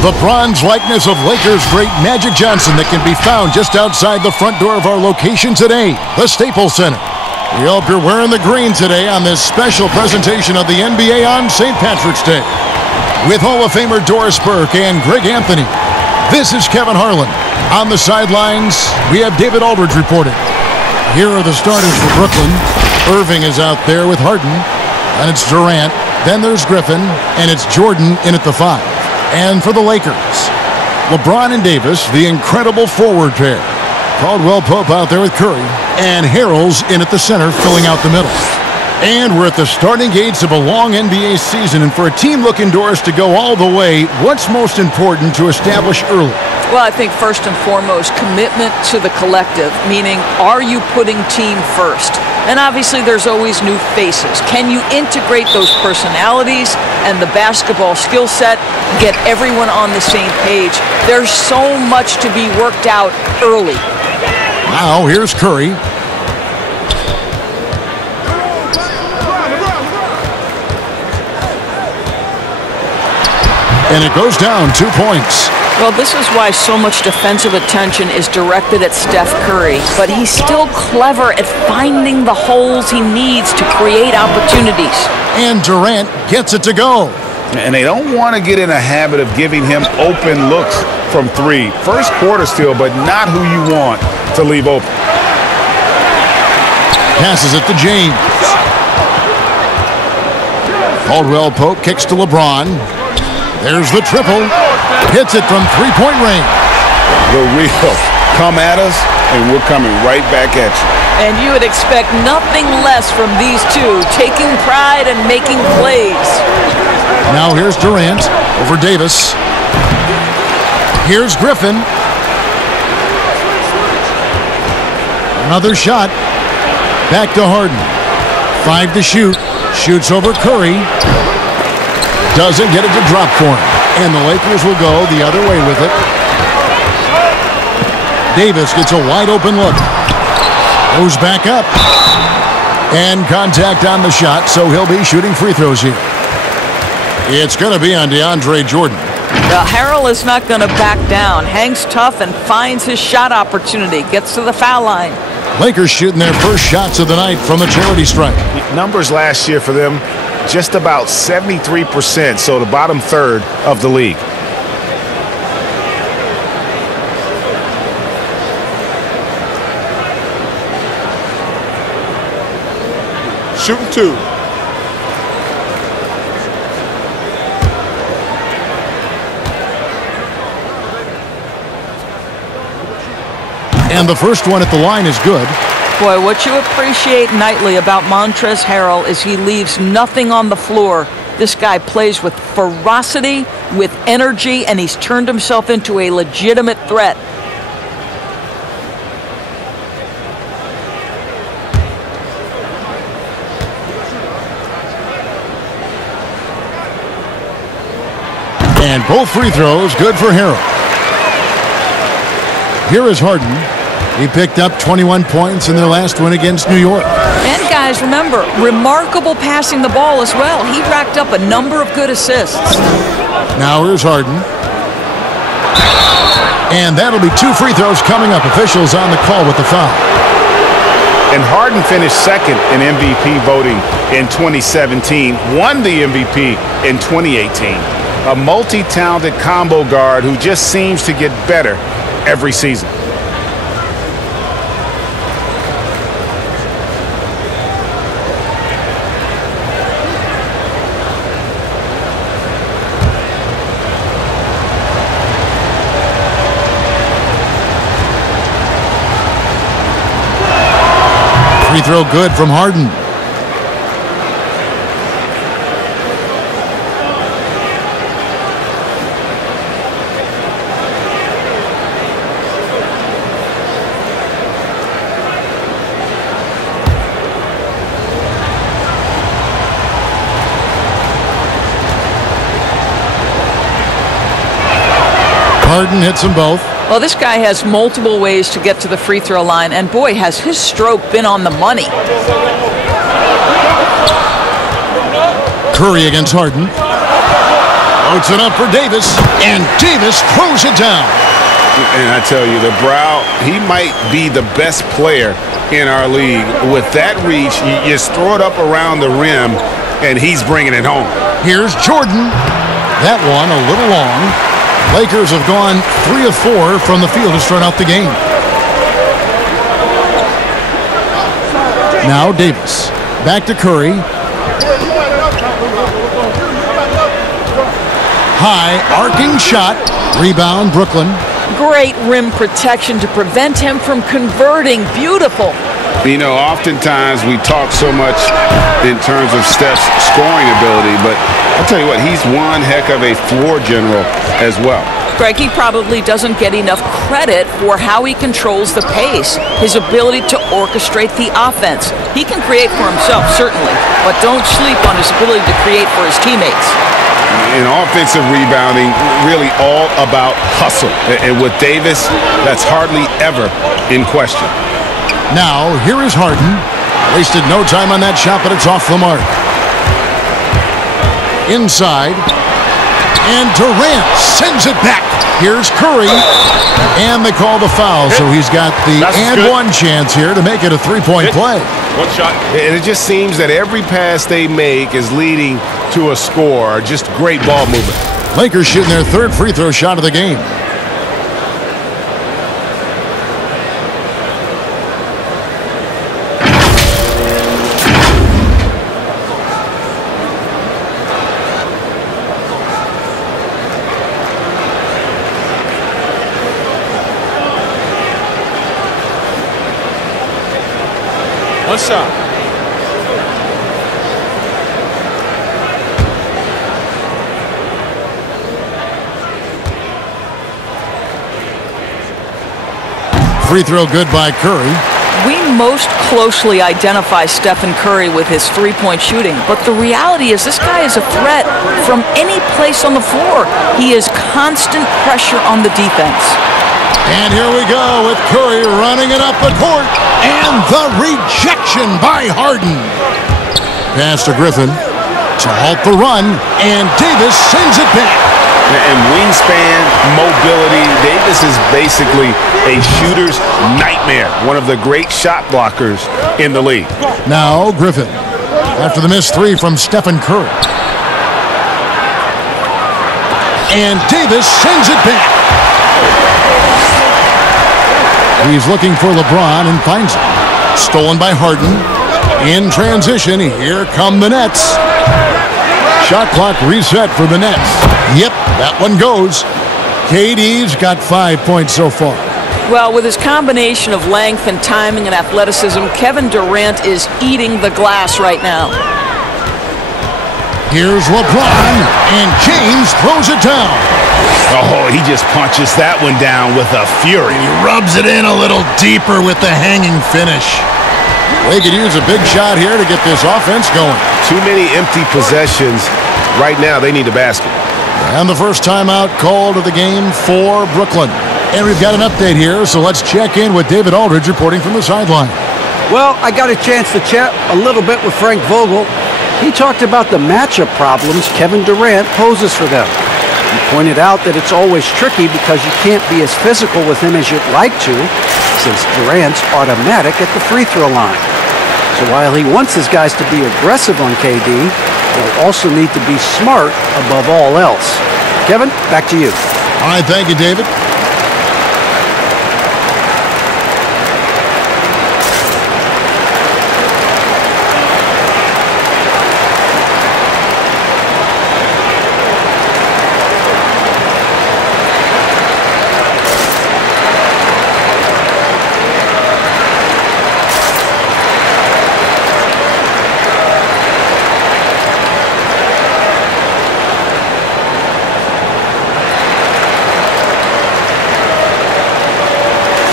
The bronze likeness of Lakers great Magic Johnson that can be found just outside the front door of our location today, the Staples Center. We hope you're wearing the green today on this special presentation of the NBA on St. Patrick's Day. With Hall of Famer Doris Burke and Greg Anthony, this is Kevin Harlan. On the sidelines, we have David Aldridge reporting. Here are the starters for Brooklyn. Irving is out there with Harden, and it's Durant. Then there's Griffin, and it's Jordan in at the 5. And for the Lakers, LeBron and Davis, the incredible forward pair. Caldwell Pope out there with Curry, and Harrell's in at the center, filling out the middle. And we're at the starting gates of a long NBA season, and for a team looking, Doris, to go all the way, what's most important to establish early? Well, I think first and foremost, commitment to the collective, meaning are you putting team first? And obviously there's always new faces. Can you integrate those personalities and the basketball skill set, get everyone on the same page? There's so much to be worked out early. Now here's Curry. And it goes down 2 points. Well, this is why so much defensive attention is directed at Steph Curry, but he's still clever at finding the holes he needs to create opportunities. And Durant gets it to go. And they don't want to get in a habit of giving him open looks from 3. First quarter still, but not who you want to leave open. Passes it to James. Caldwell Pope kicks to LeBron. There's the triple. Hits it from three-point range. The real come at us, and we're coming right back at you. And you would expect nothing less from these two, taking pride and making plays. Now here's Durant over Davis. Here's Griffin. Another shot. Back to Harden. 5 to shoot. Shoots over Curry. Doesn't get it to drop for him. And the Lakers will go the other way with it. Davis gets a wide open look. Goes back up. And contact on the shot, so he'll be shooting free throws here. It's going to be on DeAndre Jordan. Well, Harrell is not going to back down. Hangs tough and finds his shot opportunity. Gets to the foul line. Lakers shooting their first shots of the night from the charity stripe. Numbers last year for them, just about 73%, so the bottom third of the league. Shooting 2. And the first one at the line is good. Boy, what you appreciate nightly about Montrezl Harrell is he leaves nothing on the floor. This guy plays with ferocity, with energy, and he's turned himself into a legitimate threat. And both free throws good for Harrell. Here is Harden. He picked up 21 points in their last win against New York. And guys, remember, remarkable passing the ball as well. He racked up a number of good assists. Now here's Harden. And that'll be 2 free throws coming up. Officials on the call with the foul. And Harden finished second in MVP voting in 2017, won the MVP in 2018. A multi-talented combo guard who just seems to get better every season. Free throw good from Harden. Harden hits them both. Well, this guy has multiple ways to get to the free throw line, and boy, has his stroke been on the money. Curry against Harden. Floats it up for Davis, and Davis throws it down. And I tell you, the Brow, he might be the best player in our league. With that reach, you just throw it up around the rim, and he's bringing it home. Here's Jordan. That one a little long. Lakers have gone 3 of 4 from the field to start out the game. Now Davis. Back to Curry. High, arcing shot. Rebound, Brooklyn. Great rim protection to prevent him from converting. Beautiful. You know, oftentimes we talk so much in terms of Steph's scoring ability, but I'll tell you what, he's one heck of a floor general as well. Greg, he probably doesn't get enough credit for how he controls the pace, his ability to orchestrate the offense. He can create for himself, certainly, but don't sleep on his ability to create for his teammates. In offensive rebounding, really all about hustle. And with Davis, that's hardly ever in question. Now, here is Harden. Wasted no time on that shot, but it's off the mark. Inside. And Durant sends it back. Here's Curry. And they call the foul, so he's got the and-one chance here to make it a three-point play. One shot. And it just seems that every pass they make is leading to a score. Just great ball movement. Lakers shooting their third free throw shot of the game. One shot. Free throw good by Curry. We most closely identify Stephen Curry with his three-point shooting, but the reality is this guy is a threat from any place on the floor. He is constant pressure on the defense. And here we go with Curry running it up the court. And the rejection by Harden. Pass to Griffin to halt the run. And Davis sends it back. And wingspan, mobility, Davis is basically a shooter's nightmare. One of the great shot blockers in the league. Now Griffin. After the missed three from Stephen Curry. And Davis sends it back. He's looking for LeBron and finds him. Stolen by Harden. In transition, here come the Nets. Shot clock reset for the Nets. Yep, that one goes. KD's got 5 points so far. Well, with his combination of length and timing and athleticism, Kevin Durant is eating the glass right now. Here's LeBron, and James throws it down. Oh, he just punches that one down with a fury. He rubs it in a little deeper with the hanging finish. They could use a big shot here to get this offense going. Too many empty possessions. Right now, they need a basket. And the first timeout called of the game for Brooklyn. And we've got an update here, so let's check in with David Aldridge reporting from the sideline. Well, I got a chance to chat a little bit with Frank Vogel. He talked about the matchup problems Kevin Durant poses for them. He pointed out that it's always tricky because you can't be as physical with him as you'd like to, since Durant's automatic at the free throw line. So while he wants his guys to be aggressive on KD, they'll also need to be smart above all else. Kevin, back to you. All right, thank you, David.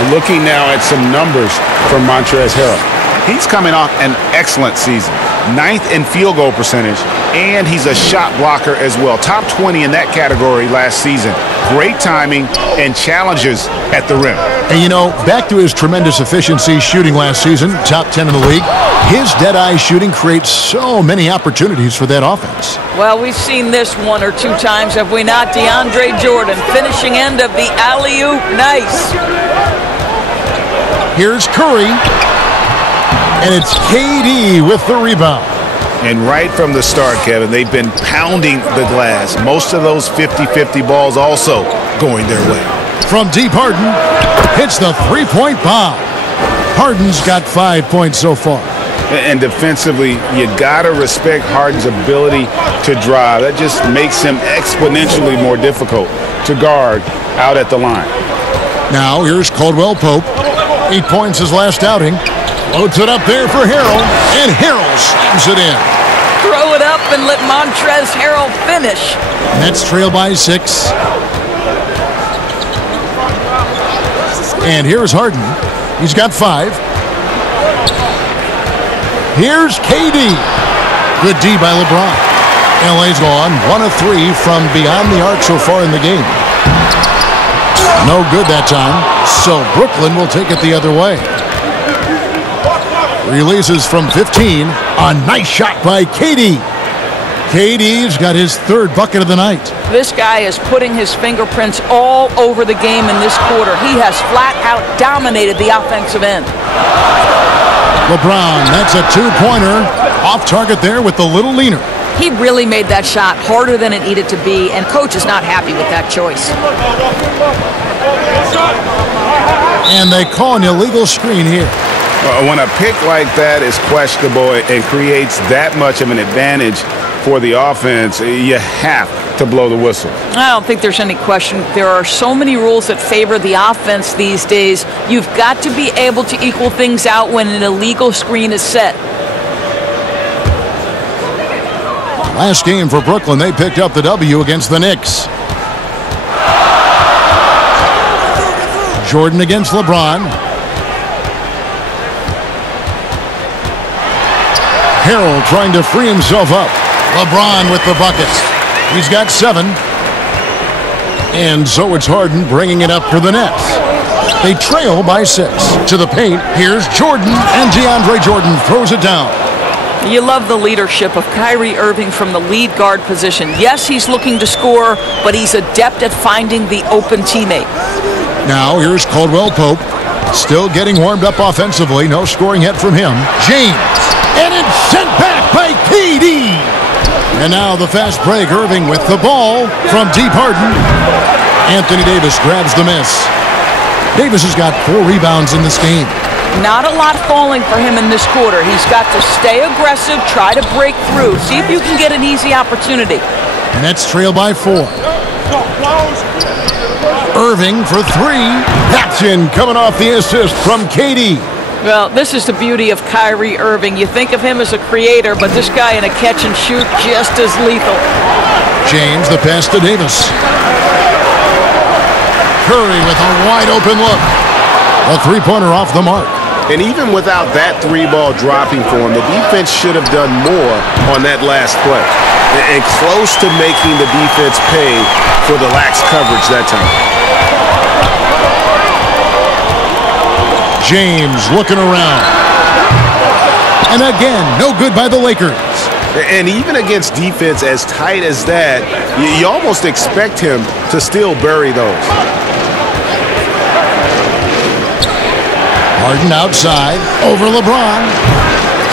Looking now at some numbers from Montrezl Harrell. He's coming off an excellent season. 9th in field goal percentage, and he's a shot blocker as well. Top 20 in that category last season. Great timing and challenges at the rim. And you know, back to his tremendous efficiency shooting last season, top 10 in the league. His dead-eye shooting creates so many opportunities for that offense. Well, we've seen this one or two times, have we not? DeAndre Jordan, finishing end of the alley-oop. Nice. Here's Curry. And it's KD with the rebound. And right from the start, Kevin, they've been pounding the glass. Most of those 50-50 balls also going their way. From deep, Harden hits the three-point bomb. Harden's got 5 points so far. And defensively, you got to respect Harden's ability to drive. That just makes him exponentially more difficult to guard out at the line. Now here's Caldwell Pope. 8 points his last outing. Loads it up there for Harrell, and Harrell slams it in. Throw it up and let Montrezl Harrell finish. Nets trail by 6. And here's Harden. He's got 5. Here's KD. Good D by LeBron. LA's gone 1 of 3 from beyond the arc so far in the game. No good that time, so Brooklyn will take it the other way. Releases from 15. A nice shot by KD. KD's got his 3rd bucket of the night. This guy is putting his fingerprints all over the game in this quarter. He has flat out dominated the offensive end. LeBron, that's a 2-pointer. Off target there with the little leaner. He really made that shot harder than it needed to be, and coach is not happy with that choice. And they call an illegal screen here. When a pick like that is questionable and creates that much of an advantage for the offense, you have to blow the whistle. I don't think there's any question. There are so many rules that favor the offense these days. You've got to be able to equal things out when an illegal screen is set. Last game for Brooklyn, they picked up the W against the Knicks. Jordan against LeBron. Harrell trying to free himself up. LeBron with the buckets. He's got 7. And so it's Harden bringing it up for the Nets. They trail by 6. To the paint, here's Jordan, and DeAndre Jordan throws it down. You love the leadership of Kyrie Irving from the lead guard position. Yes, he's looking to score, but he's adept at finding the open teammate. Now here's Caldwell Pope. Still getting warmed up offensively. No scoring yet from him. James. And it's sent back by KD. And now the fast break. Irving with the ball from deep. Harden. Anthony Davis grabs the miss. Davis has got 4 rebounds in this game. Not a lot falling for him in this quarter. He's got to stay aggressive, try to break through, see if you can get an easy opportunity. Nets trail by 4. Irving for 3. That's in, coming off the assist from KD. Well, this is the beauty of Kyrie Irving. You think of him as a creator, but this guy in a catch and shoot just as lethal. James, the pass to Davis. Curry with a wide open look. A 3-pointer off the mark. And even without that 3-ball dropping for him, the defense should have done more on that last play. And close to making the defense pay for the lax coverage that time. James looking around. And again, no good by the Lakers. And even against defense as tight as that, you almost expect him to still bury those. Harden outside, over LeBron.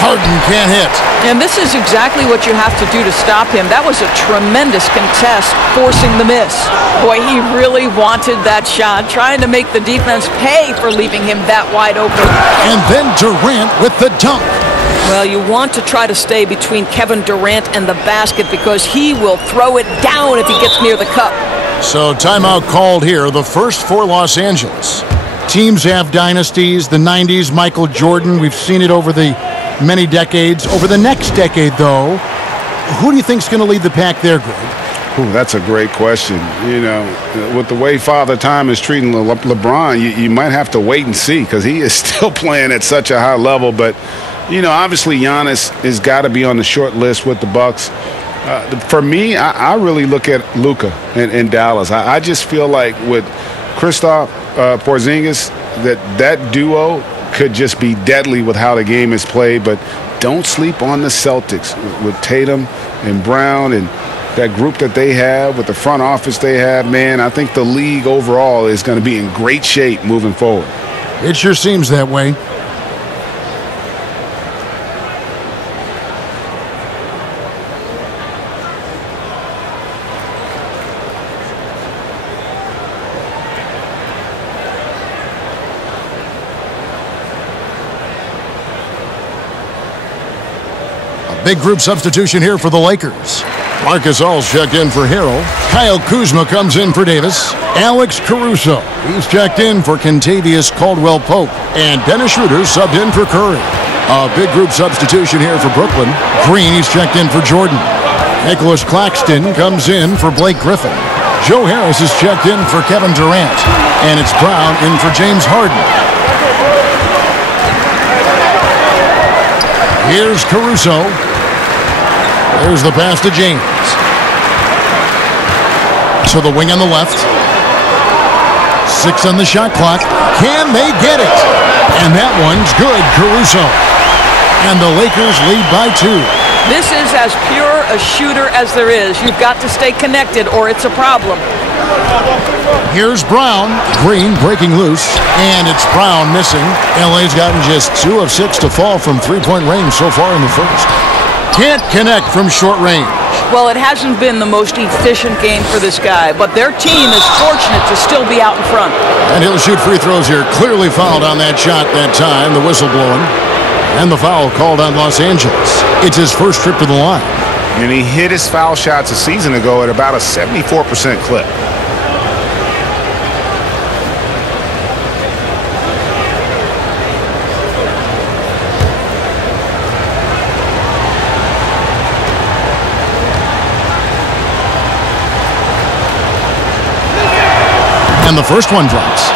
Harden can't hit. And this is exactly what you have to do to stop him. That was a tremendous contest, forcing the miss. Boy, he really wanted that shot, trying to make the defense pay for leaving him that wide open. And then Durant with the dunk. Well, you want to try to stay between Kevin Durant and the basket because he will throw it down if he gets near the cup. So timeout called here, the first for Los Angeles. Teams have dynasties, the 90s, Michael Jordan. We've seen it over the many decades. Over the next decade, though, who do you think is going to lead the pack there, Greg? Ooh, that's a great question. You know, with the way Father Time is treating LeBron, you might have to wait and see because he is still playing at such a high level. But, you know, obviously Giannis has got to be on the short list with the Bucks. For me, I really look at Luka in Dallas. I just feel like with Kristaps Porzingis, that duo could just be deadly with how the game is played. But don't sleep on the Celtics with Tatum and Brown and that group that they have, with the front office they have. Man, I think the league overall is going to be in great shape moving forward. It sure seems that way. Big group substitution here for the Lakers. Marcus All's checked in for Harrell. Kyle Kuzma comes in for Davis. Alex Caruso, he's checked in for Kentavious Caldwell-Pope. And Dennis Schroeder subbed in for Curry. A big group substitution here for Brooklyn. Green, he's checked in for Jordan. Nicholas Claxton comes in for Blake Griffin. Joe Harris is checked in for Kevin Durant. And it's Brown in for James Harden. Here's Caruso. There's the pass to James. To the wing on the left. 6 on the shot clock. Can they get it? And that one's good, Caruso. And the Lakers lead by 2. This is as pure a shooter as there is. You've got to stay connected or it's a problem. Here's Brown. Green breaking loose. And it's Brown missing. LA's gotten just 2 of 6 to fall from three-point range so far in the first. Can't connect from short range. Well, it hasn't been the most efficient game for this guy, but their team is fortunate to still be out in front. And he'll shoot free throws here. Clearly fouled on that shot that time. The whistle blowing. And the foul called on Los Angeles. It's his first trip to the line. And he hit his foul shots a season ago at about a 74% clip. And the first one drops.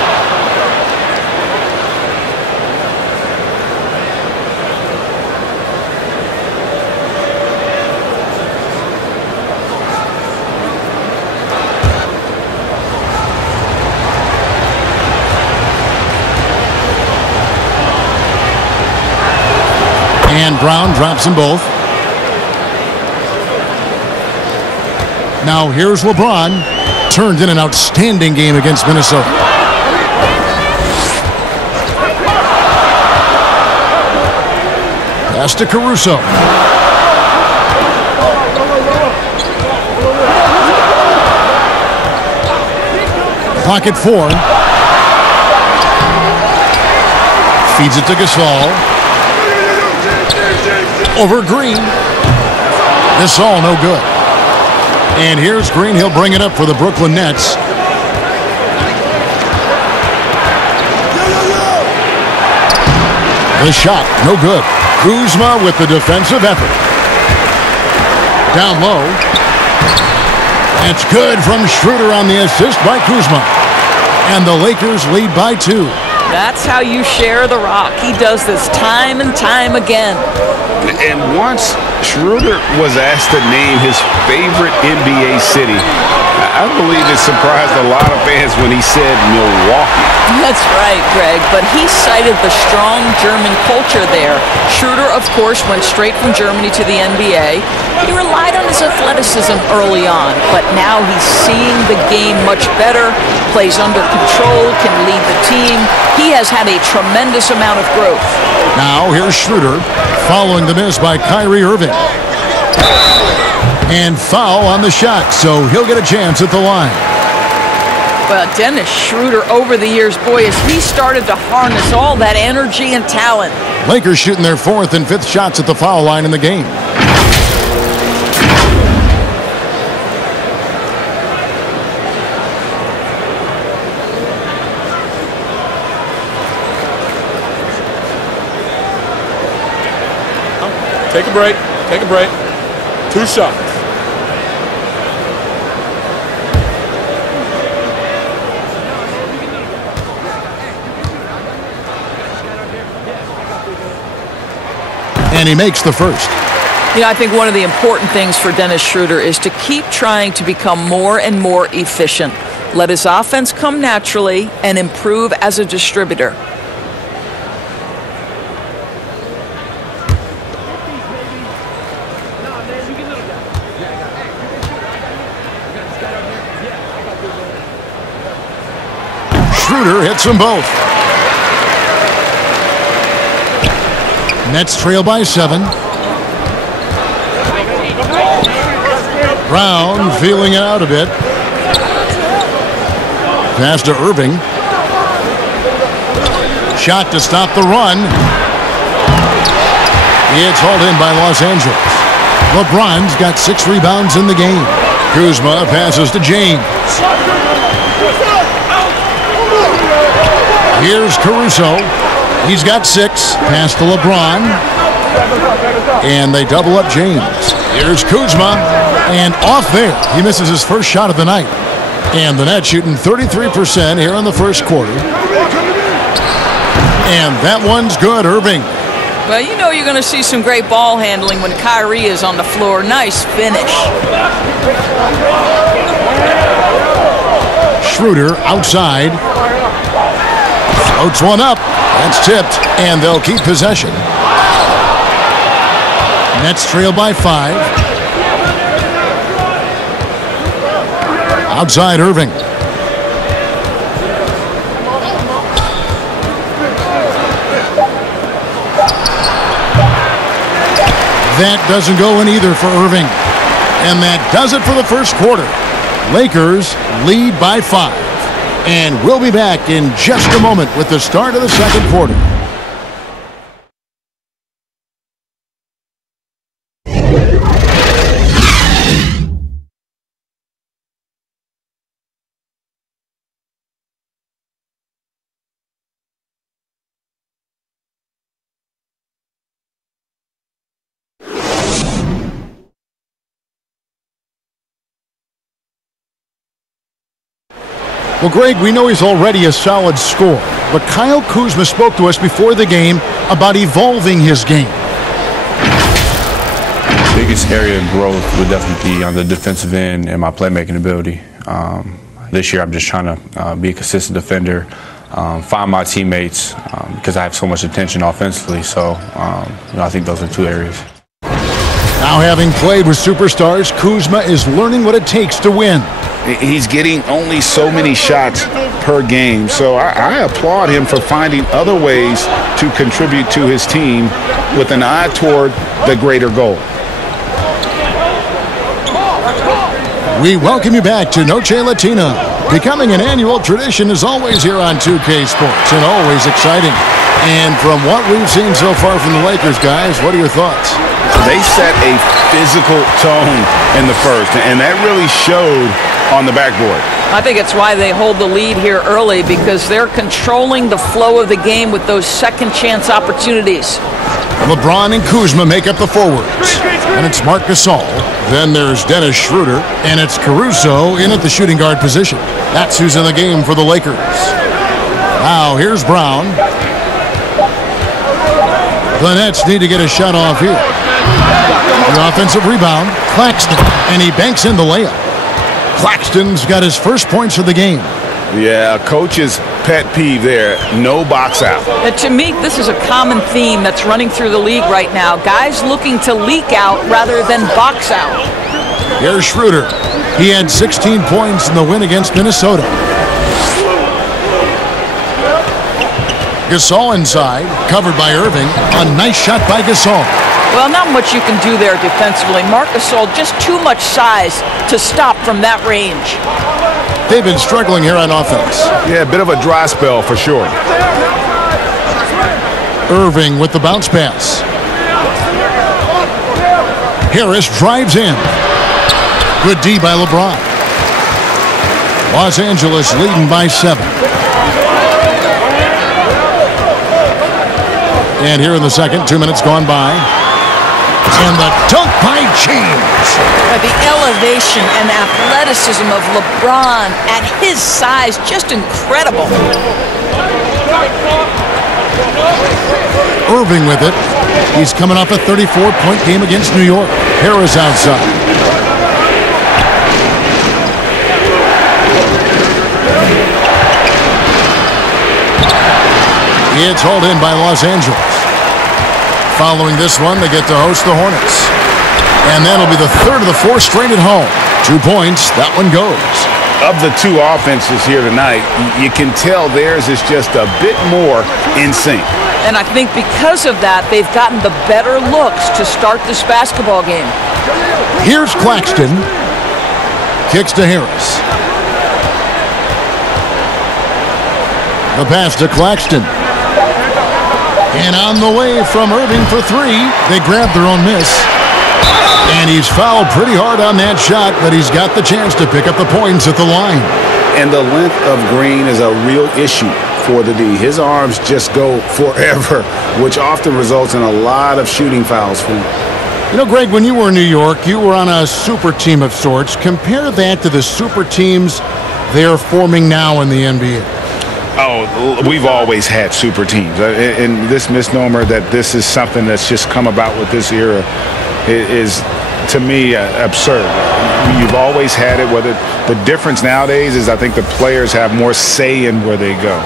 And Brown drops them both. Now here's LeBron. Turned in an outstanding game against Minnesota. Pass to Caruso. Pocket 4. Feeds it to Gasol. Over Green. Gasol no good. And here's Green. He'll bring it up for the Brooklyn Nets. The shot, no good. Kuzma with the defensive effort. Down low. That's good from Schroeder on the assist by Kuzma. And the Lakers lead by 2. That's how you share the rock. He does this time and time again. And once Schroeder was asked to name his favorite NBA city, I believe it surprised a lot of fans when he said Milwaukee. That's right, Greg, but he cited the strong German culture there. Schroeder, of course, went straight from Germany to the NBA. He relied on his athleticism early on, but now he's seeing the game much better, plays under control, can lead the team. He has had a tremendous amount of growth. Now here's Schroeder following the miss by Kyrie Irving. And foul on the shot, so he'll get a chance at the line. Well, Dennis Schroeder over the years, boy, as he started to harness all that energy and talent. Lakers shooting their 4th and 5th shots at the foul line in the game. Take a break. Take a break. 2 shots. And he makes the first. You know, I think one of the important things for Dennis Schroeder is to keep trying to become more and more efficient. Let his offense come naturally and improve as a distributor. Schroeder hits them both. Nets trail by 7. Brown feeling it out a bit. Pass to Irving. Shot to stop the run. It's hauled in by Los Angeles. LeBron's got 6 rebounds in the game. Kuzma passes to James. Here's Caruso. He's got 6. Pass to LeBron. And they double up James. Here's Kuzma. And off there. He misses his first shot of the night. And the Nets shooting 33% here in the first quarter. And that one's good, Irving. Well, you know you're going to see some great ball handling when Kyrie is on the floor. Nice finish. Schroeder outside. Floats one up. That's tipped, and they'll keep possession. Nets trail by 5. Outside Irving. That doesn't go in either for Irving. And that does it for the first quarter. Lakers lead by 5. And we'll be back in just a moment with the start of the second quarter. Well, Greg, we know he's already a solid scorer, but Kyle Kuzma spoke to us before the game about evolving his game. The biggest area of growth would definitely be on the defensive end and my playmaking ability. This year I'm just trying to be a consistent defender, find my teammates because I have so much attention offensively, so I think those are 2 areas. Now, having played with superstars, Kuzma is learning what it takes to win. He's getting only so many shots per game, so I applaud him for finding other ways to contribute to his team with an eye toward the greater goal. We welcome you back to Noche Latina. Becoming an annual tradition is always here on 2K Sports and always exciting. And from what we've seen so far from the Lakers, guys, what are your thoughts? They set a physical tone in the first, and that really showed on the backboard. I think it's why they hold the lead here early, because they're controlling the flow of the game with those second chance opportunities. LeBron and Kuzma make up the forwards. And it's Marc Gasol. Then there's Dennis Schroeder. And it's Caruso in at the shooting guard position. That's who's in the game for the Lakers. Now here's Brown. The Nets need to get a shot off here. The offensive rebound, Claxton. And he banks in the layup. Claxton's got his first points of the game. Yeah, coach's pet peeve there, no box out. To me, this is a common theme that's running through the league right now. Guys looking to leak out rather than box out. Here's Schroeder. He had 16 points in the win against Minnesota. Gasol inside, covered by Irving. A nice shot by Gasol. Well, not much you can do there defensively. Marc Gasol, just too much size to stop from that range. They've been struggling here on offense. Yeah, a bit of a dry spell for sure. Irving with the bounce pass. Harris drives in. Good D by LeBron. Los Angeles leading by 7. And here in the second, 2 minutes gone by. And the dunk by James. The elevation and athleticism of LeBron at his size, just incredible. Irving with it. He's coming off a 34-point game against New York. Harris outside. It's hauled in by Los Angeles. Following this one, they get to host the Hornets. And that'll be the third of the 4 straight at home. 2 points, that one goes. of the two offenses here tonight, you can tell theirs is just a bit more in sync. And I think because of that, they've gotten the better looks to start this basketball game. Here's Claxton. Kicks to Harris. The pass to Claxton. And on the way from Irving for three. They grab their own miss. And he's fouled pretty hard on that shot, but he's got the chance to pick up the points at the line. And the length of Green is a real issue for the D. His arms just go forever, which often results in a lot of shooting fouls for him. You know, Greg, when you were in New York, you were on a super team of sorts. Compare that to the super teams they're forming now in the NBA. Oh, we've always had super teams. And this misnomer that this is something that's just come about with this era is, to me, absurd. You've always had it. Whether the difference nowadays is I think the players have more say in where they go.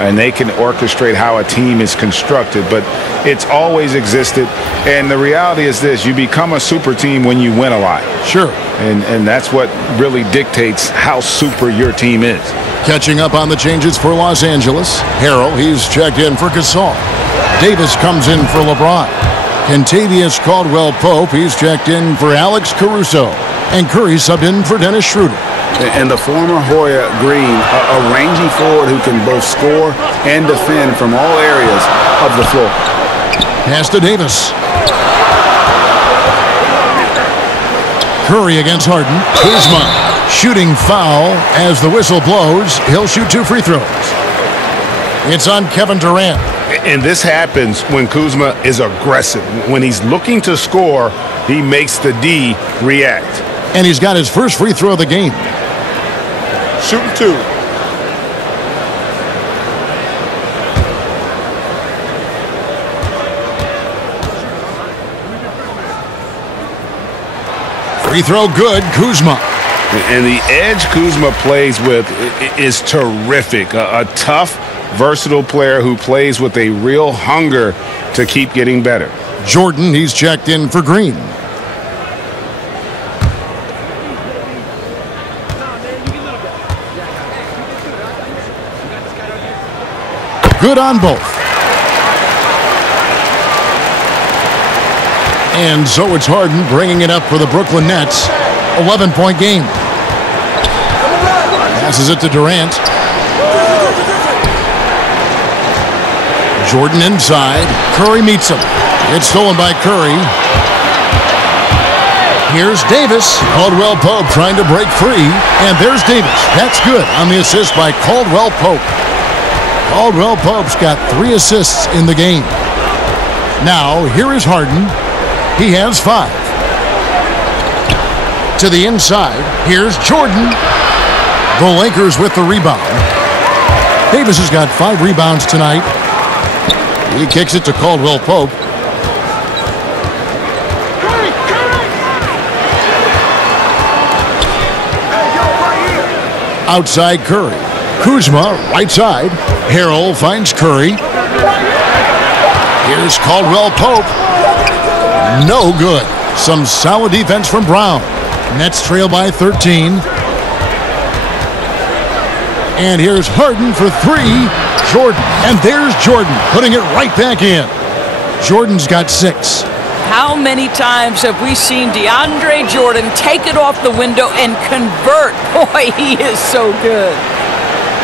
And they can orchestrate how a team is constructed. But it's always existed. And the reality is this. You become a super team when you win a lot. Sure. And that's what really dictates how super your team is. Catching up on the changes for Los Angeles. Harrell, he's checked in for Gasol. Davis comes in for LeBron. Kentavious Caldwell-Pope, he's checked in for Alex Caruso. And Curry subbed in for Dennis Schroeder. And the former Hoya Green, a rangy forward who can both score and defend from all areas of the floor. Pass to Davis. Curry against Harden. Kuzma shooting foul as the whistle blows. He'll shoot 2 free throws. It's on Kevin Durant. And this happens when Kuzma is aggressive. When he's looking to score, he makes the D react. And he's got his first free throw of the game. Shooting 2. Free throw good, Kuzma. And the edge Kuzma plays with is terrific. A tough, versatile player who plays with a real hunger to keep getting better. Jordan, he's checked in for Green. Good on both. And so it's Harden bringing it up for the Brooklyn Nets. 11-point game. Passes it to Durant. Jordan inside. Curry meets him. It's stolen by Curry. Here's Davis. Caldwell-Pope trying to break free. And there's Davis. That's good on the assist by Caldwell-Pope. Caldwell-Pope's got 3 assists in the game. Now, here is Harden. He has 5. To the inside. Here's Jordan. The Lakers with the rebound. Davis has got 5 rebounds tonight. He kicks it to Caldwell-Pope. Outside Curry. Kuzma, right side. Harrell finds Curry. Here's Caldwell-Pope. No good. Some solid defense from Brown. Nets trail by 13. And here's Harden for 3. Jordan. And there's Jordan putting it right back in. Jordan's got 6. How many times have we seen DeAndre Jordan take it off the window and convert? Boy, he is so good.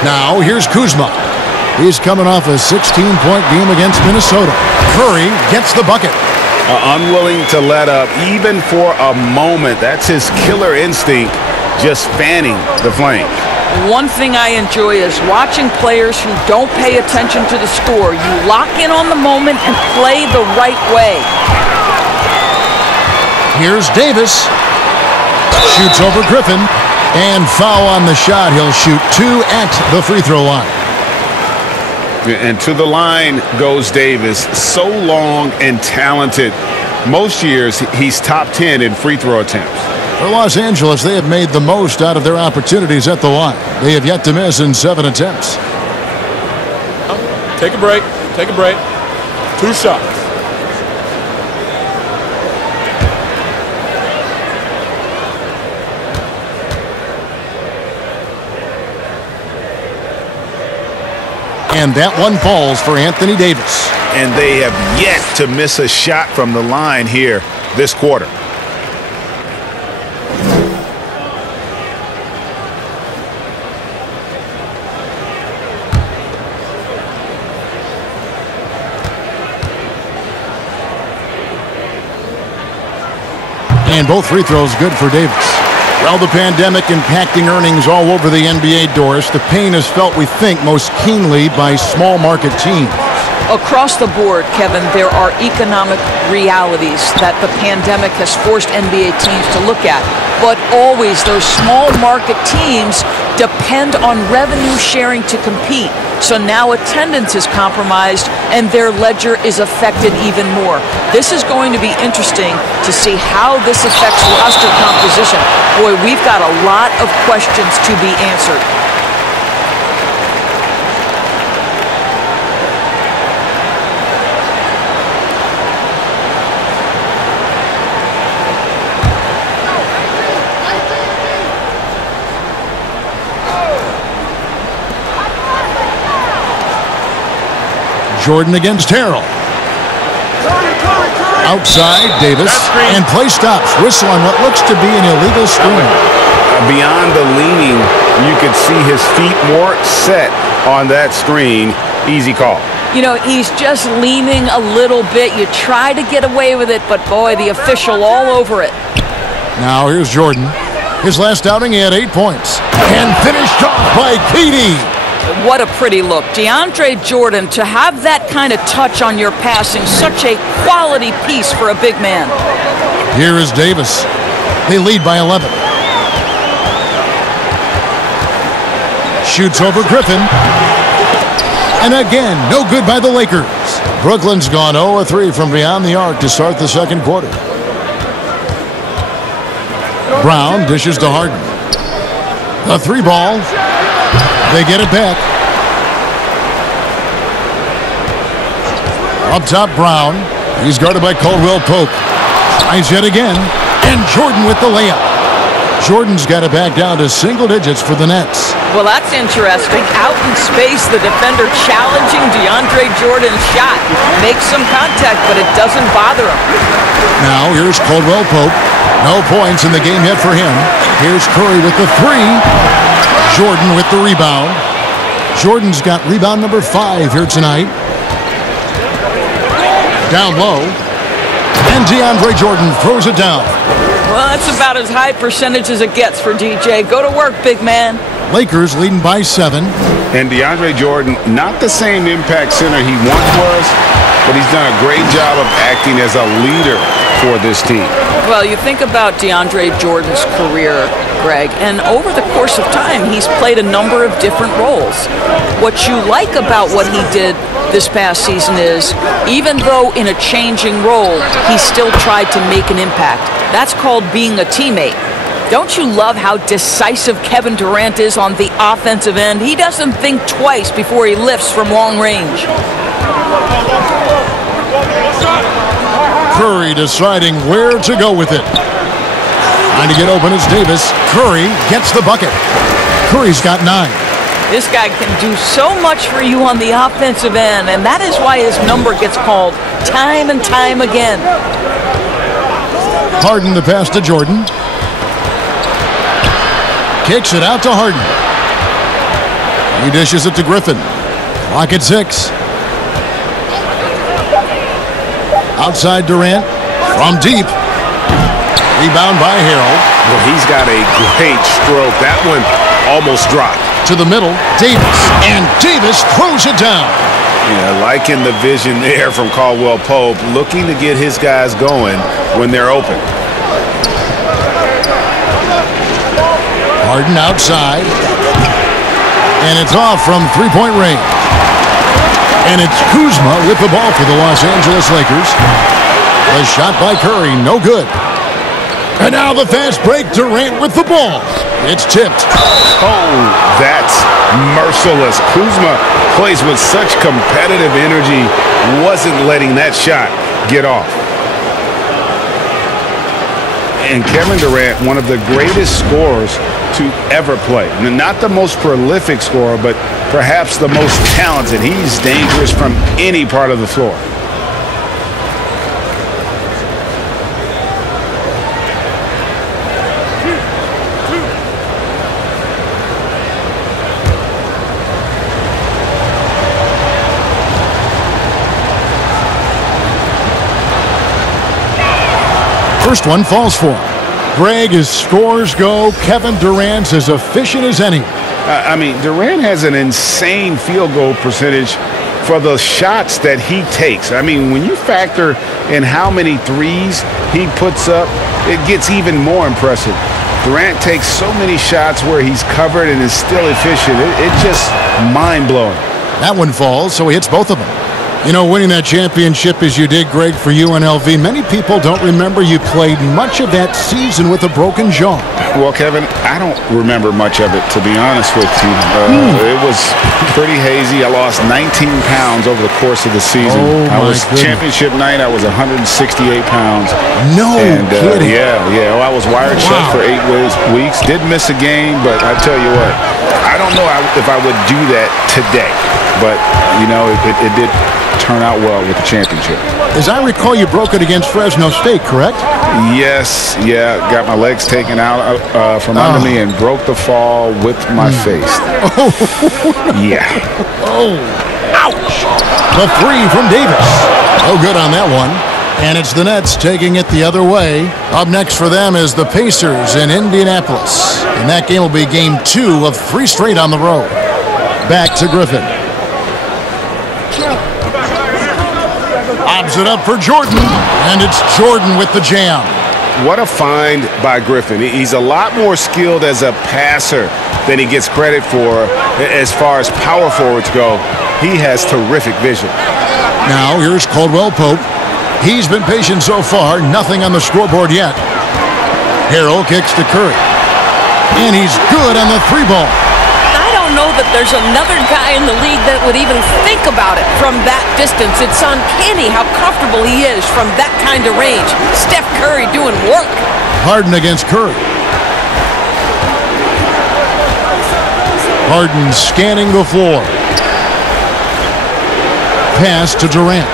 Now, here's Kuzma. He's coming off a 16-point game against Minnesota. Curry gets the bucket. Unwilling to let up, even for a moment. That's his killer instinct, just fanning the flame. One thing I enjoy is watching players who don't pay attention to the score. You lock in on the moment and play the right way. Here's Davis. Shoots over Griffin. And foul on the shot. He'll shoot 2 at the free throw line. And to the line goes Davis. So long and talented. Most years, he's top 10 in free throw attempts. For Los Angeles, they have made the most out of their opportunities at the line. They have yet to miss in 7 attempts. Take a break. Take a break. 2 shots. And that one falls for Anthony Davis. And they have yet to miss a shot from the line here this quarter. And both free throws good for Davis. Well, the pandemic impacting earnings all over the NBA, Doris. The pain is felt, we think, most keenly by small market teams. Across the board, Kevin, there are economic realities that the pandemic has forced NBA teams to look at. But always those small market teams depend on revenue sharing to compete. So now attendance is compromised and their ledger is affected even more. This is going to be interesting to see how this affects roster composition. Boy, we've got a lot of questions to be answered. Jordan against Harrell. Outside, Davis. And play stops. Whistle on what looks to be an illegal screen. Beyond the leaning, you could see his feet more set on that screen. Easy call. You know, he's just leaning a little bit. You try to get away with it, but boy, the official all over it. Now here's Jordan. His last outing, he had 8 points. And finished off by KD. What a pretty look. DeAndre Jordan, to have that kind of touch on your passing, such a quality piece for a big man. Here is Davis. They lead by 11. Shoots over Griffin. And again, no good by the Lakers. Brooklyn's gone 0-3 from beyond the arc to start the second quarter. Brown dishes to Harden. The 3 ball. They get it back. Up top, Brown. He's guarded by Caldwell Pope. Tries yet again. And Jordan with the layup. Jordan's got it back down to single digits for the Nets. Well, that's interesting. Out in space, the defender challenging DeAndre Jordan's shot. Makes some contact, but it doesn't bother him. Now, here's Caldwell Pope. No points in the game yet for him. Here's Curry with the 3. Jordan with the rebound. Jordan's got rebound number 5 here tonight. Down low. And DeAndre Jordan throws it down. Well, that's about as high percentage as it gets for DJ. Go to work, big man. Lakers leading by 7. And DeAndre Jordan, not the same impact center he once was, but he's done a great job of acting as a leader for this team. Well, you think about DeAndre Jordan's career, Greg, and over the course of time, he's played a number of different roles. What you like about what he did this past season is, even though in a changing role, he still tried to make an impact. That's called being a teammate. Don't you love how decisive Kevin Durant is on the offensive end? He doesn't think twice before he lifts from long range. Curry deciding where to go with it. Trying to get open is Davis. Curry gets the bucket. Curry's got 9. This guy can do so much for you on the offensive end, and that is why his number gets called time and time again. Harden the pass to Jordan. Kicks it out to Harden. He dishes it to Griffin. Clock at 6. Outside Durant. From deep. Rebound by Harrell. Well, he's got a great stroke. That one almost dropped. To the middle. Davis. And Davis throws it down. Yeah, liking the vision there from Caldwell Pope, looking to get his guys going when they're open. Harden outside. And it's off from three-point range. And it's Kuzma with the ball for the Los Angeles Lakers. The shot by Curry, no good. And now the fast break, Durant with the ball. It's tipped. Oh, that's merciless. Kuzma plays with such competitive energy, wasn't letting that shot get off. And Kevin Durant, one of the greatest scorers to ever play. Not the most prolific scorer, but perhaps the most talented. He's dangerous from any part of the floor. First one falls for him. Greg, as scores go, Kevin Durant's as efficient as any. I mean, Durant has an insane field goal percentage for the shots that he takes. I mean, when you factor in how many threes he puts up, it gets even more impressive. Durant takes so many shots where he's covered and is still efficient. It's just mind-blowing. That one falls, so he hits both of them. You know, winning that championship as you did, Greg, for UNLV, many people don't remember you played much of that season with a broken jaw. Well, Kevin, I don't remember much of it, to be honest with you. It was pretty hazy. I lost 19 pounds over the course of the season. Championship night, I was 168 pounds. No kidding. Yeah. Well, I was wired shut for 8 weeks. Did miss a game, but I tell you what, I don't know if I would do that today. But, you know, it did turn out well with the championship. As I recall, you broke it against Fresno State, correct? Yes, got my legs taken out from under me and broke the fall with my face. Yeah. Oh, ouch. The three from Davis. No good on that one. And it's the Nets taking it the other way. Up next for them is the Pacers in Indianapolis. And that game will be game 2 of 3 straight on the road. Back to Griffin. Lobs it up for Jordan, and it's Jordan with the jam. What a find by Griffin. He's a lot more skilled as a passer than he gets credit for as far as power forwards go. He has terrific vision. Now here's Caldwell Pope. He's been patient so far, nothing on the scoreboard yet. Harrell kicks to Curry, and he's good on the 3-ball. Know that there's another guy in the league that would even think about it from that distance. It's uncanny how comfortable he is from that kind of range. Steph Curry doing work. Harden against Curry. Harden scanning the floor. Pass to Durant.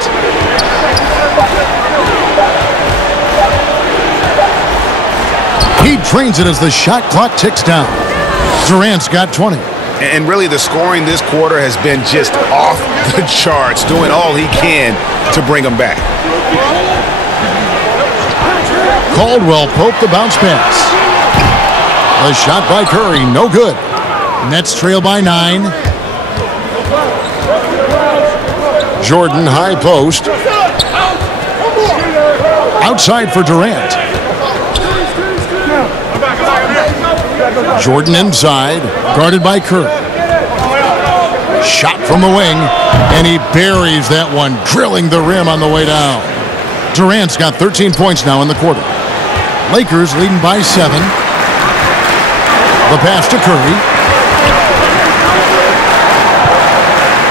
He trains it as the shot clock ticks down. Durant's got 20. And really, the scoring this quarter has been just off the charts, doing all he can to bring them back. Caldwell Pope the bounce pass. The shot by Curry, no good. Nets trail by 9. Jordan high post. Outside for Durant. Jordan inside, guarded by Curry. Shot from the wing, and he buries that one, drilling the rim on the way down. Durant's got 13 points now in the quarter. Lakers leading by 7. The pass to Curry.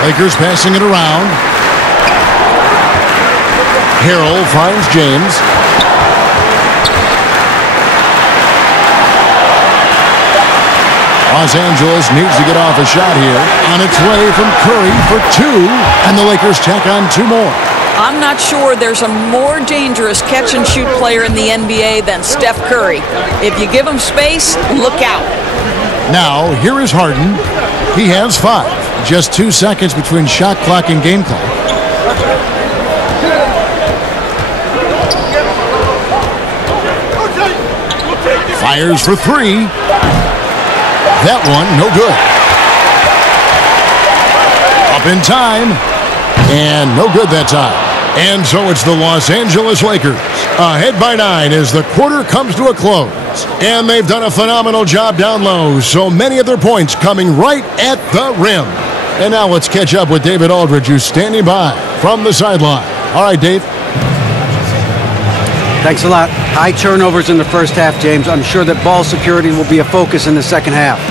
Lakers passing it around. Harrell finds James. Los Angeles needs to get off a shot here. On its way from Curry for 2, and the Lakers tack on 2 more. I'm not sure there's a more dangerous catch-and-shoot player in the NBA than Steph Curry. If you give him space, look out. Now, here is Harden. He has 5. Just 2 seconds between shot clock and game clock. Fires for 3. That one, no good. Up in time, and no good that time. And so it's the Los Angeles Lakers, ahead by 9 as the quarter comes to a close. And they've done a phenomenal job down low, so many of their points coming right at the rim. And now let's catch up with David Aldridge, who's standing by from the sideline. All right, Dave. Thanks a lot. High turnovers in the first half, James. I'm sure that ball security will be a focus in the second half.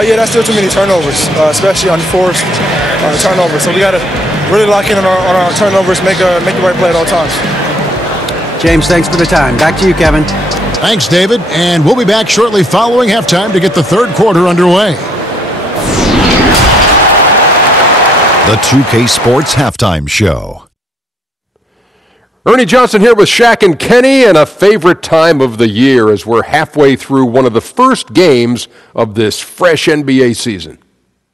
Yeah, that's still too many turnovers, especially on forced turnovers. So we got to really lock in on our turnovers, make the right play at all times. James, thanks for the time. Back to you, Kevin. Thanks, David. And we'll be back shortly following halftime to get the third quarter underway. The 2K Sports Halftime Show. Ernie Johnson here with Shaq and Kenny, and a favorite time of the year as we're halfway through one of the first games of this fresh NBA season.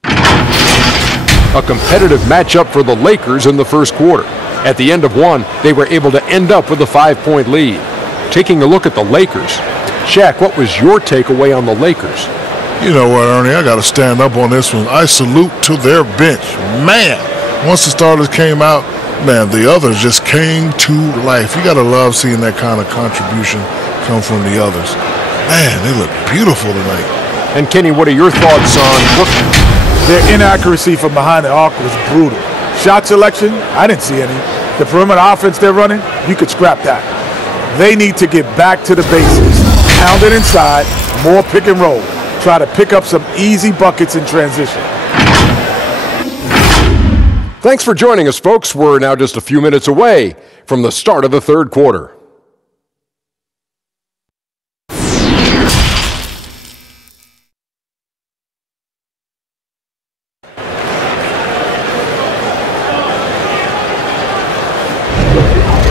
A competitive matchup for the Lakers in the first quarter. At the end of one, they were able to end up with a 5-point lead. Taking a look at the Lakers, Shaq, what was your takeaway on the Lakers? You know what, Ernie, I got to stand up on this one. I salute to their bench. Man, once the starters came out, man, the others just came to life. You got to love seeing that kind of contribution come from the others. Man, they look beautiful tonight. And Kenny, what are your thoughts on Brooklyn? Their inaccuracy from behind the arc was brutal. Shot selection, I didn't see any. The perimeter offense they're running, you could scrap that. They need to get back to the basics. Pound it inside, more pick and roll. Try to pick up some easy buckets in transition. Thanks for joining us, folks. We're now just a few minutes away from the start of the third quarter.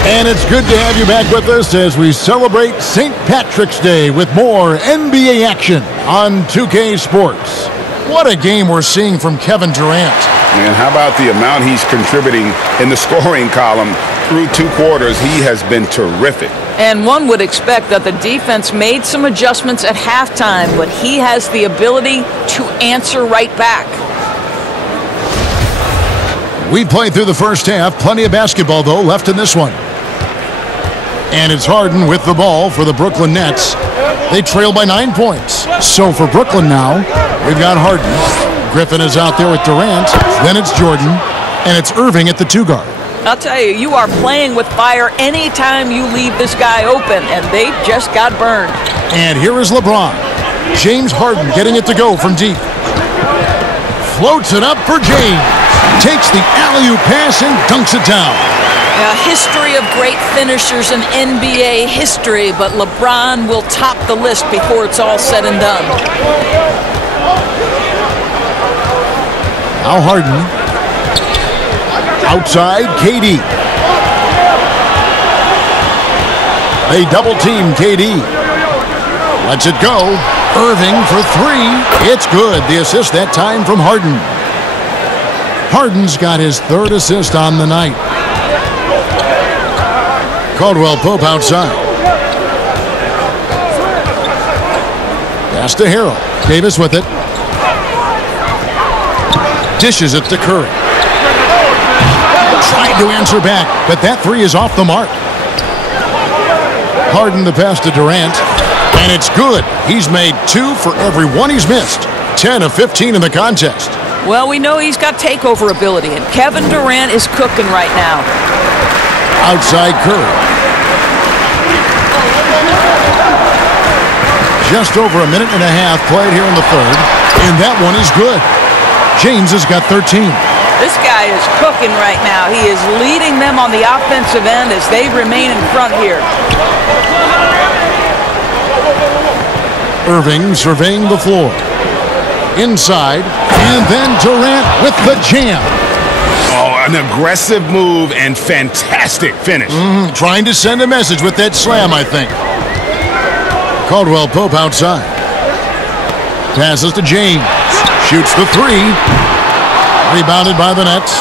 And it's good to have you back with us as we celebrate St. Patrick's Day with more NBA action on 2K Sports. What a game we're seeing from Kevin Durant. And how about the amount he's contributing in the scoring column through 2 quarters? He has been terrific. And one would expect that the defense made some adjustments at halftime, but he has the ability to answer right back. We played through the first half. Plenty of basketball, though, left in this one. And it's Harden with the ball for the Brooklyn Nets. They trail by 9 points. So for Brooklyn now, we've got Harden. Griffin is out there with Durant. Then it's Jordan. And it's Irving at the 2 guard. I'll tell you, you are playing with fire anytime you leave this guy open, and they just got burned. And here is LeBron. James Harden getting it to go from deep. Floats it up for James. Takes the alley-oop pass and dunks it down. A history of great finishers in NBA history, but LeBron will top the list before it's all said and done. Now Harden. Outside, KD. They double-team KD. Lets it go. Irving for 3. It's good. The assist that time from Harden. Harden's got his 3rd assist on the night. Caldwell Pope outside. Pass to Harrell. Davis with it. Dishes it to Curry. Tried to answer back, but that 3 is off the mark. Harden the pass to Durant. And it's good. He's made 2 for every 1 he's missed. 10 of 15 in the contest. Well, we know he's got takeover ability, and Kevin Durant is cooking right now. Outside Curry. Just over a minute and a half played here in the third, and that one is good. James has got 13. This guy is cooking right now. He is leading them on the offensive end as they remain in front here. Irving surveying the floor. Inside, and then Durant with the jam. Oh, an aggressive move and fantastic finish. Trying to send a message with that slam, I think. Caldwell Pope outside. Passes to James. Shoots the 3. Rebounded by the Nets.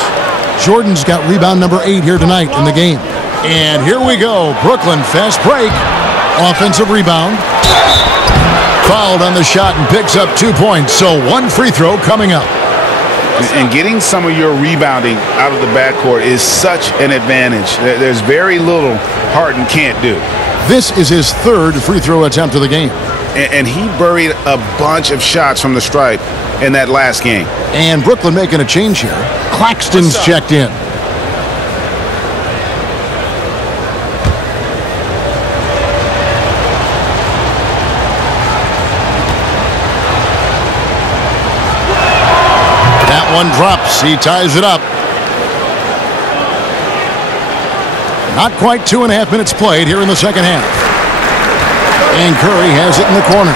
Jordan's got rebound number 8 here tonight in the game. And here we go. Brooklyn fast break. Offensive rebound. Fouled on the shot and picks up 2 points. So 1 free throw coming up. And getting some of your rebounding out of the backcourt is such an advantage. There's very little Harden can't do. This is his 3rd free throw attempt of the game. And he buried a bunch of shots from the stripe in that last game. And Brooklyn making a change here. Claxton's checked in. That one drops. He ties it up. Not quite 2.5 minutes played here in the second half. And Curry has it in the corner.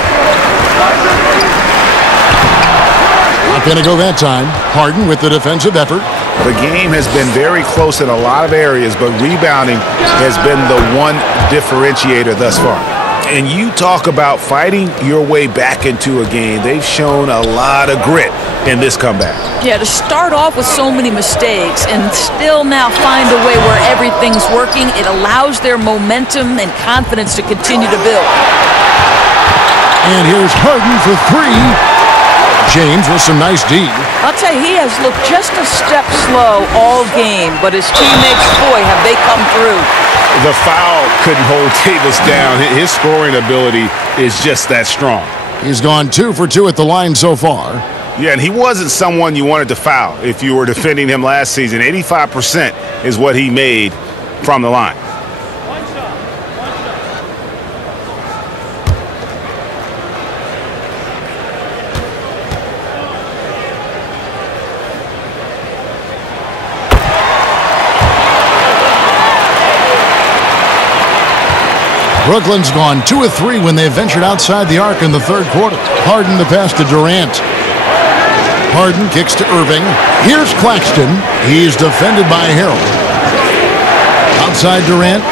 Not going to go that time. Harden with the defensive effort. The game has been very close in a lot of areas, but rebounding has been the one differentiator thus far. And you talk about fighting your way back into a game. They've shown a lot of grit in this comeback. Yeah, to start off with so many mistakes and still now find a way where everything's working, it allows their momentum and confidence to continue to build. And here's Harden for three. James with some nice D. I'll tell you, he has looked just a step slow all game, but his teammates, boy, have they come through. The foul couldn't hold Davis down. His scoring ability is just that strong. He's gone 2 for 2 at the line so far. Yeah, and he wasn't someone you wanted to foul if you were defending him last season. 85% is what he made from the line. Brooklyn's gone 2 of 3 when they ventured outside the arc in the third quarter. Harden the pass to Durant. Harden kicks to Irving. Here's Claxton. He's defended by Harold. Outside Durant.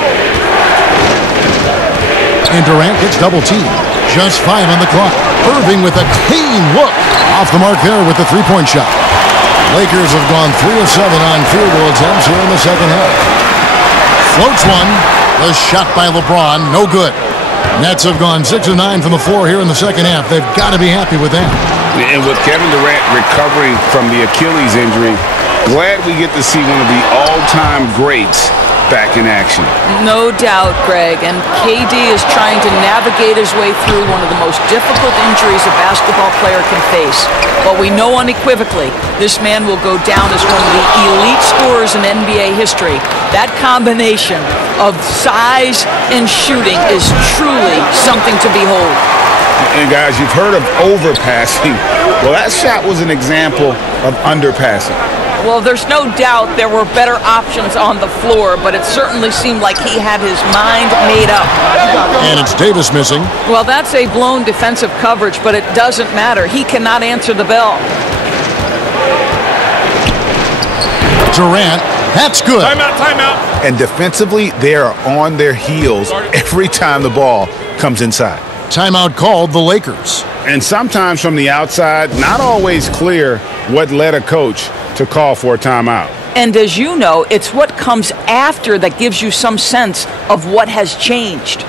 And Durant gets double teamed. Just 5 on the clock. Irving with a clean look. Off the mark there with the three-point shot. Lakers have gone 3 of 7 on field goal attempts here in the second half. Floats one. The shot by LeBron, no good. Nets have gone 6 of 9 from the floor here in the second half. They've got to be happy with that. And with Kevin Durant recovering from the Achilles injury, glad we get to see one of the all-time greats back in action. No doubt, Greg. And KD is trying to navigate his way through one of the most difficult injuries a basketball player can face. But we know unequivocally this man will go down as one of the elite scorers in NBA history. That combination of size and shooting is truly something to behold. And guys, you've heard of overpassing. Well, that shot was an example of underpassing. Well, there's no doubt there were better options on the floor, but it certainly seemed like he had his mind made up. And it's Davis missing. Well, that's a blown defensive coverage, but it doesn't matter. He cannot answer the bell. Durant, that's good. Timeout. And defensively, they are on their heels every time the ball comes inside. Timeout called the Lakers. And sometimes from the outside, not always clear what led a coach to call for a timeout. And as you know, it's what comes after that gives you some sense of what has changed.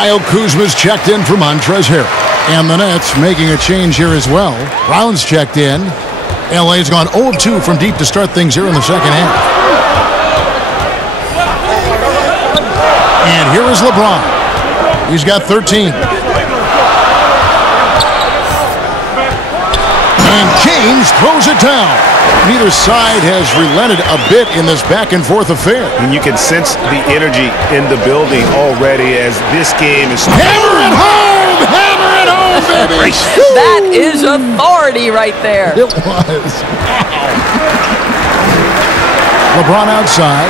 Kyle Kuzma's checked in for Montrezl Harrell. And the Nets making a change here as well. Brown's checked in. LA's gone 0 of 2 from deep to start things here in the second half. And here is LeBron. He's got 13. And James throws it down. Neither side has relented a bit in this back-and-forth affair. And you can sense the energy in the building already as this game is... Hammer it home! Hammer it home, baby! That is authority right there. It was. LeBron outside.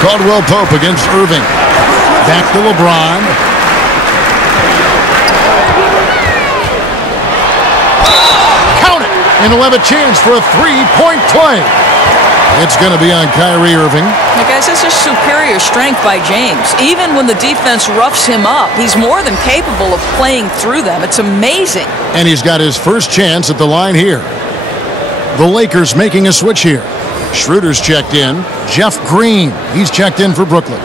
Caldwell Pope against Irving. Back to LeBron. And he'll have a chance for a three-point play. It's going to be on Kyrie Irving. Now, guys, this is superior strength by James. Even when the defense roughs him up, he's more than capable of playing through them. It's amazing. And he's got his first chance at the line here. The Lakers making a switch here. Schroeder's checked in. Jeff Green, he's checked in for Brooklyn.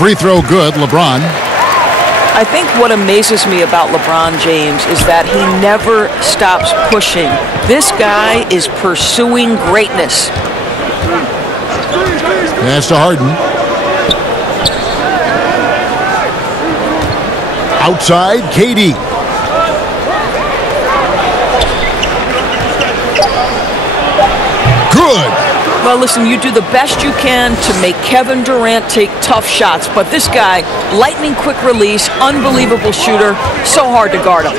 Free throw good, LeBron. I think what amazes me about LeBron James is that he never stops pushing. This guy is pursuing greatness. Pass to Harden. Outside, KD. Good. Well, listen, you do the best you can to make Kevin Durant take tough shots, but this guy, lightning quick release, unbelievable shooter, so hard to guard him.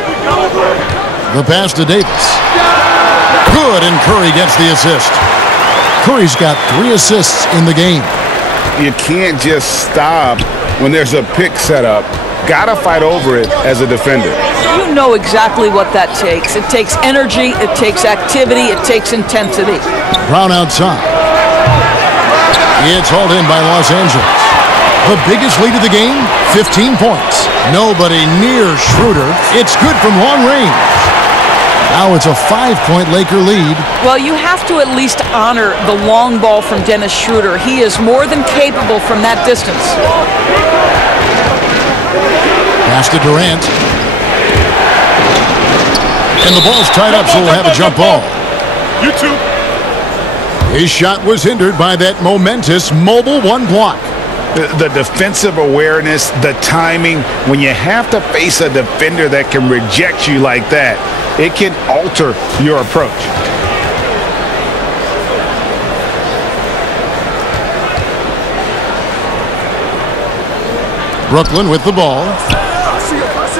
The pass to Davis. Good, and Curry gets the assist. Curry's got 3 assists in the game. You can't just stop when there's a pick set up. Gotta fight over it as a defender. You know exactly what that takes. It takes energy, it takes activity, it takes intensity. Brown outside. It's hauled in by Los Angeles. The biggest lead of the game, 15 points. Nobody near Schroeder. It's good from long range. Now it's a 5-point Laker lead. Well, you have to at least honor the long ball from Dennis Schroeder. He is more than capable from that distance. Pass to Durant. And the ball's tied up, so we'll have a jump ball. You too. His shot was hindered by that momentous mobile 1 block. The defensive awareness, the timing, when you have to face a defender that can reject you like that, it can alter your approach. Brooklyn with the ball.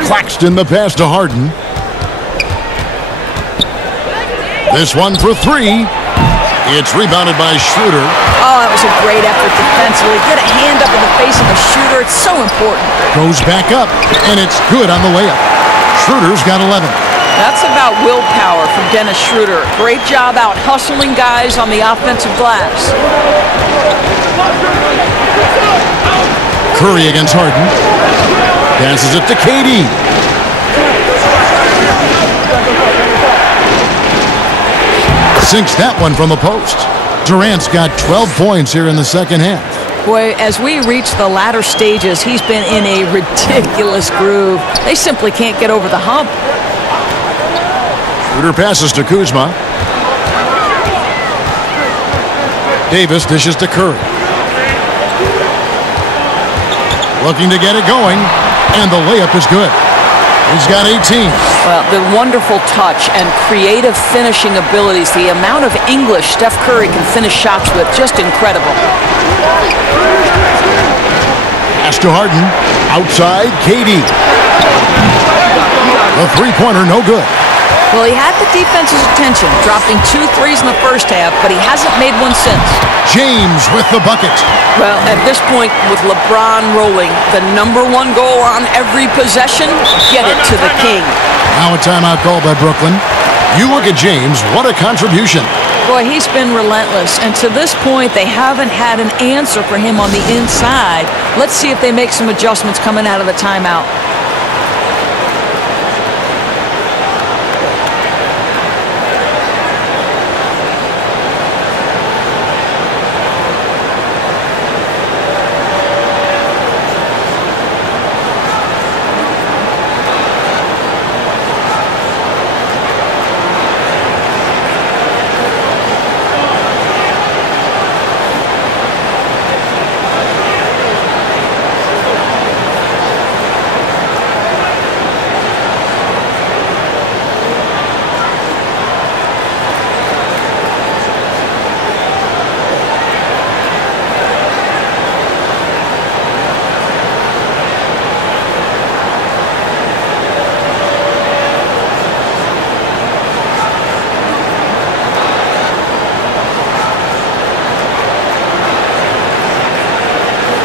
Claxton the pass to Harden. This one for 3. It's rebounded by Schroeder. Oh, that was a great effort defensively. Get a hand up in the face of the shooter. It's so important. Goes back up, and it's good on the layup. Schroeder's got 11. That's about willpower from Dennis Schroeder. Great job out hustling guys on the offensive glass. Curry against Harden. Passes it to KD. Sinks that one from the post. Durant's got 12 points here in the second half. Boy, as we reach the latter stages, he's been in a ridiculous groove. They simply can't get over the hump. Schroeder passes to Kuzma. Davis dishes to Curry. Looking to get it going, and the layup is good. He's got 18. Well, the wonderful touch and creative finishing abilities, the amount of English Steph Curry can finish shots with, just incredible. Pass to Harden. Outside, KD. The three-pointer, no good. Well, he had the defense's attention, dropping 2 threes in the first half, but he hasn't made one since. James with the bucket. Well, at this point, with LeBron rolling, the #1 goal on every possession, get it to the king. Now a timeout call by Brooklyn. You look at James, what a contribution. Boy, he's been relentless, and to this point, they haven't had an answer for him on the inside. Let's see if they make some adjustments coming out of the timeout.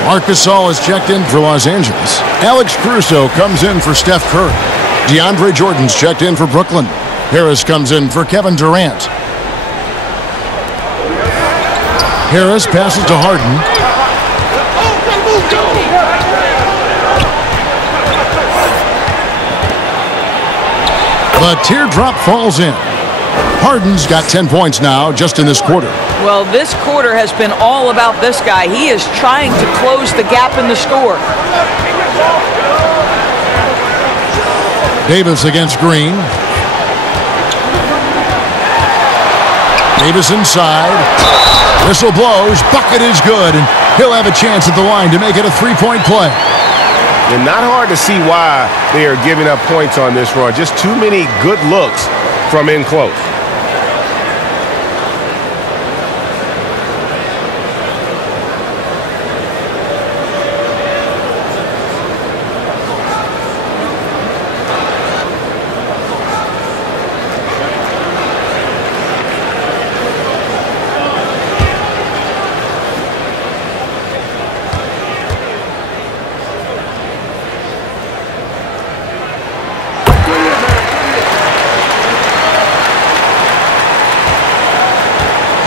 Marc Gasol is checked in for Los Angeles. Alex Caruso comes in for Steph Curry. DeAndre Jordan's checked in for Brooklyn. Harris comes in for Kevin Durant. Harris passes to Harden. The teardrop falls in. Harden's got 10 points now just in this quarter. Well, this quarter has been all about this guy. He is trying to close the gap in the score. Davis against Green. Davis inside. Whistle blows. Bucket is good, and he'll have a chance at the line to make it a three-point play. And not hard to see why they are giving up points on this run. Just too many good looks from in close.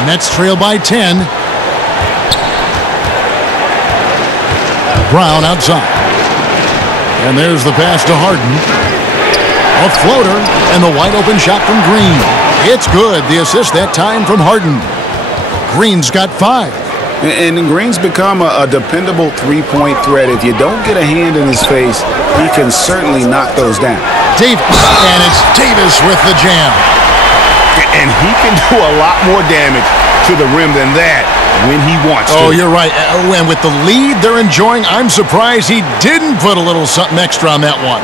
Nets trail by 10. Brown outside. And there's the pass to Harden. A floater and the wide open shot from Green. It's good. The assist that time from Harden. Green's got 5. And Green's become a dependable three-point threat. If you don't get a hand in his face, he can certainly knock those down. Davis. And it's Davis with the jam. And he can do a lot more damage to the rim than that when he wants to. Oh, you're right. And with the lead they're enjoying, I'm surprised he didn't put a little something extra on that one.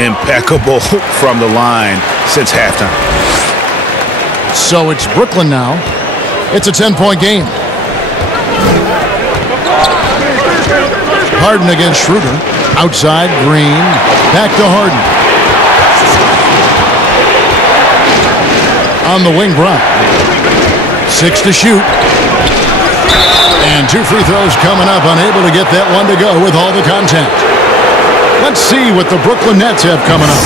Impeccable from the line since halftime. So it's Brooklyn now. It's a 10-point game. Harden against Schroeder. Outside, Green. Back to Harden. On the wing, Brown. 6 to shoot. And 2 free throws coming up. Unable to get that one to go with all the contact. Let's see what the Brooklyn Nets have coming up.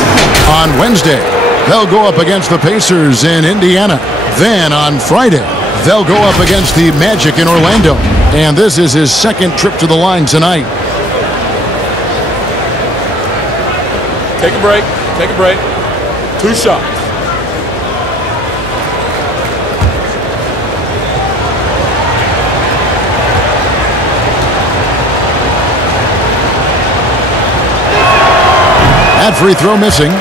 On Wednesday, they'll go up against the Pacers in Indiana. Then on Friday, they'll go up against the Magic in Orlando. And this is his second trip to the line tonight. Take a break. Take a break. 2 shots. That free throw missing.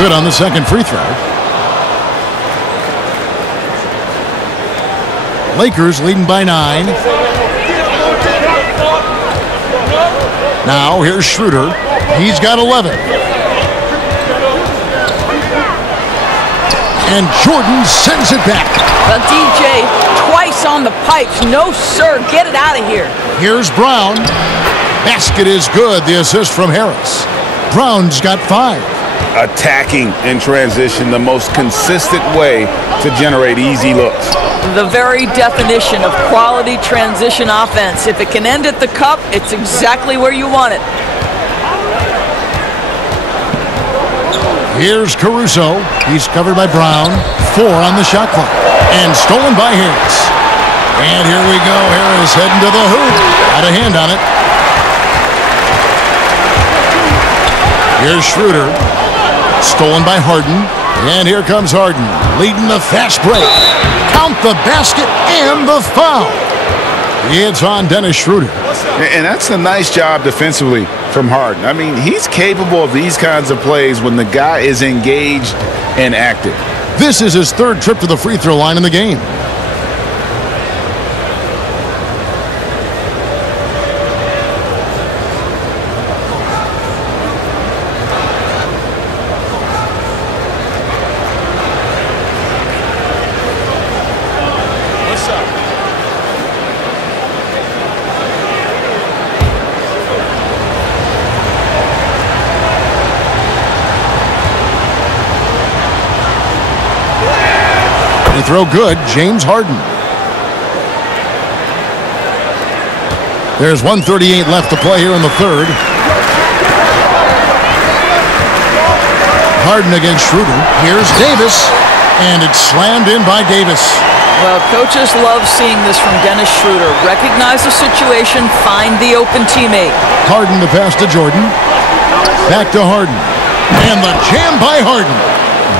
Good on the second free throw. Lakers leading by 9. Now here's Schroeder. He's got 11. And Jordan sends it back. Well, DJ, twice on the pipes. No, sir. Get it out of here. Here's Brown. Basket is good. The assist from Harris. Brown's got 5. Attacking in transition, the most consistent way to generate easy looks. The very definition of quality transition offense. If it can end at the cup, it's exactly where you want it. Here's Caruso. He's covered by Brown. 4 on the shot clock. And stolen by Harris. And here we go. Harris heading to the hoop. Got a hand on it. Here's Schroeder. Stolen by Harden. And here comes Harden, leading the fast break. Count the basket and the foul. It's on Dennis Schroeder. And that's a nice job defensively from Harden. I mean, he's capable of these kinds of plays when the guy is engaged and active. This is his third trip to the free throw line in the game. Throw good, James Harden. There's 1:38 left to play here in the third. Harden against Schroeder. Here's Davis, and it's slammed in by Davis. Well, coaches love seeing this from Dennis Schroeder. Recognize the situation, find the open teammate. Harden to pass to Jordan. Back to Harden. And the jam by Harden.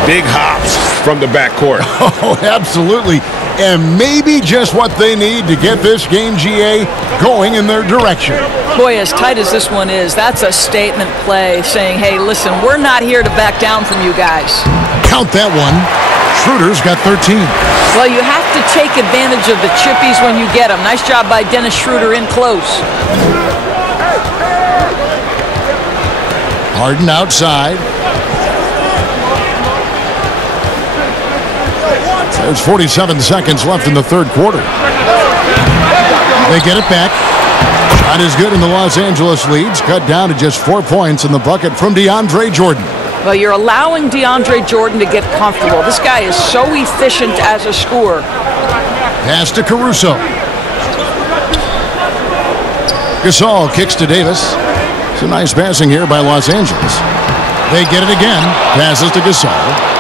Big hops from the backcourt. Oh, absolutely. And maybe just what they need to get this game, GA, going in their direction. Boy, as tight as this one is, that's a statement play saying, hey, listen, we're not here to back down from you guys. Count that one. Schroeder's got 13. Well, you have to take advantage of the chippies when you get them. Nice job by Dennis Schroeder in close. Harden outside. There's 47 seconds left in the third quarter. They get it back. Shot is good, and the Los Angeles leads cut down to just 4 points in the bucket from DeAndre Jordan. Well, you're allowing DeAndre Jordan to get comfortable. This guy is so efficient as a scorer. Pass to Caruso. Gasol kicks to Davis. It's a nice passing here by Los Angeles. They get it again. Passes to Gasol.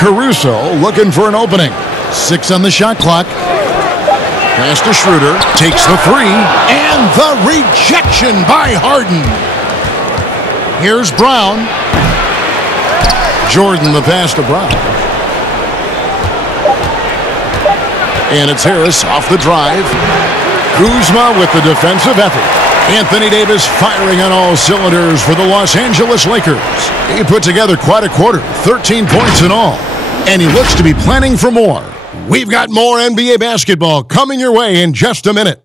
Caruso looking for an opening. 6 on the shot clock. Pass to Schroeder. Takes the three. And the rejection by Harden. Here's Brown. Jordan the pass to Brown. And it's Harris off the drive. Kuzma with the defensive effort. Anthony Davis firing on all cylinders for the Los Angeles Lakers. He put together quite a quarter, 13 points in all. And he looks to be planning for more. We've got more NBA basketball coming your way in just a minute.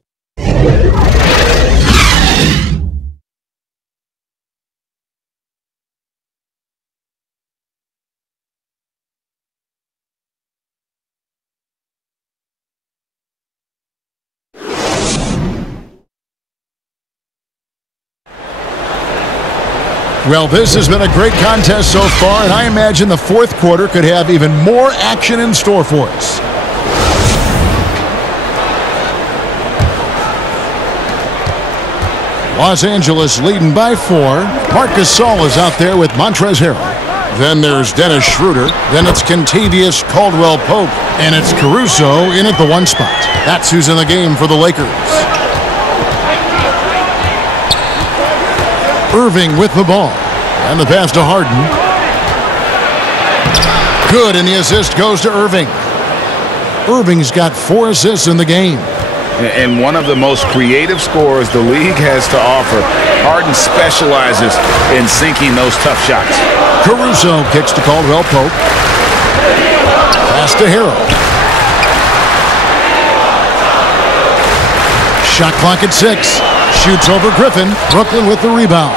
Well, this has been a great contest so far, and I imagine the fourth quarter could have even more action in store for us. Los Angeles leading by 4. Marc Gasol is out there with Montrezl Harrell. Then there's Dennis Schroeder. Then it's Kentavious Caldwell-Pope. And it's Caruso in at the 1 spot. That's who's in the game for the Lakers. Irving with the ball. And the pass to Harden. Good, and the assist goes to Irving. Irving's got 4 assists in the game. And one of the most creative scorers the league has to offer. Harden specializes in sinking those tough shots. Caruso kicks to Caldwell-Pope. Pass to Harrell. Shot clock at 6. Shoots over Griffin. Brooklyn with the rebound.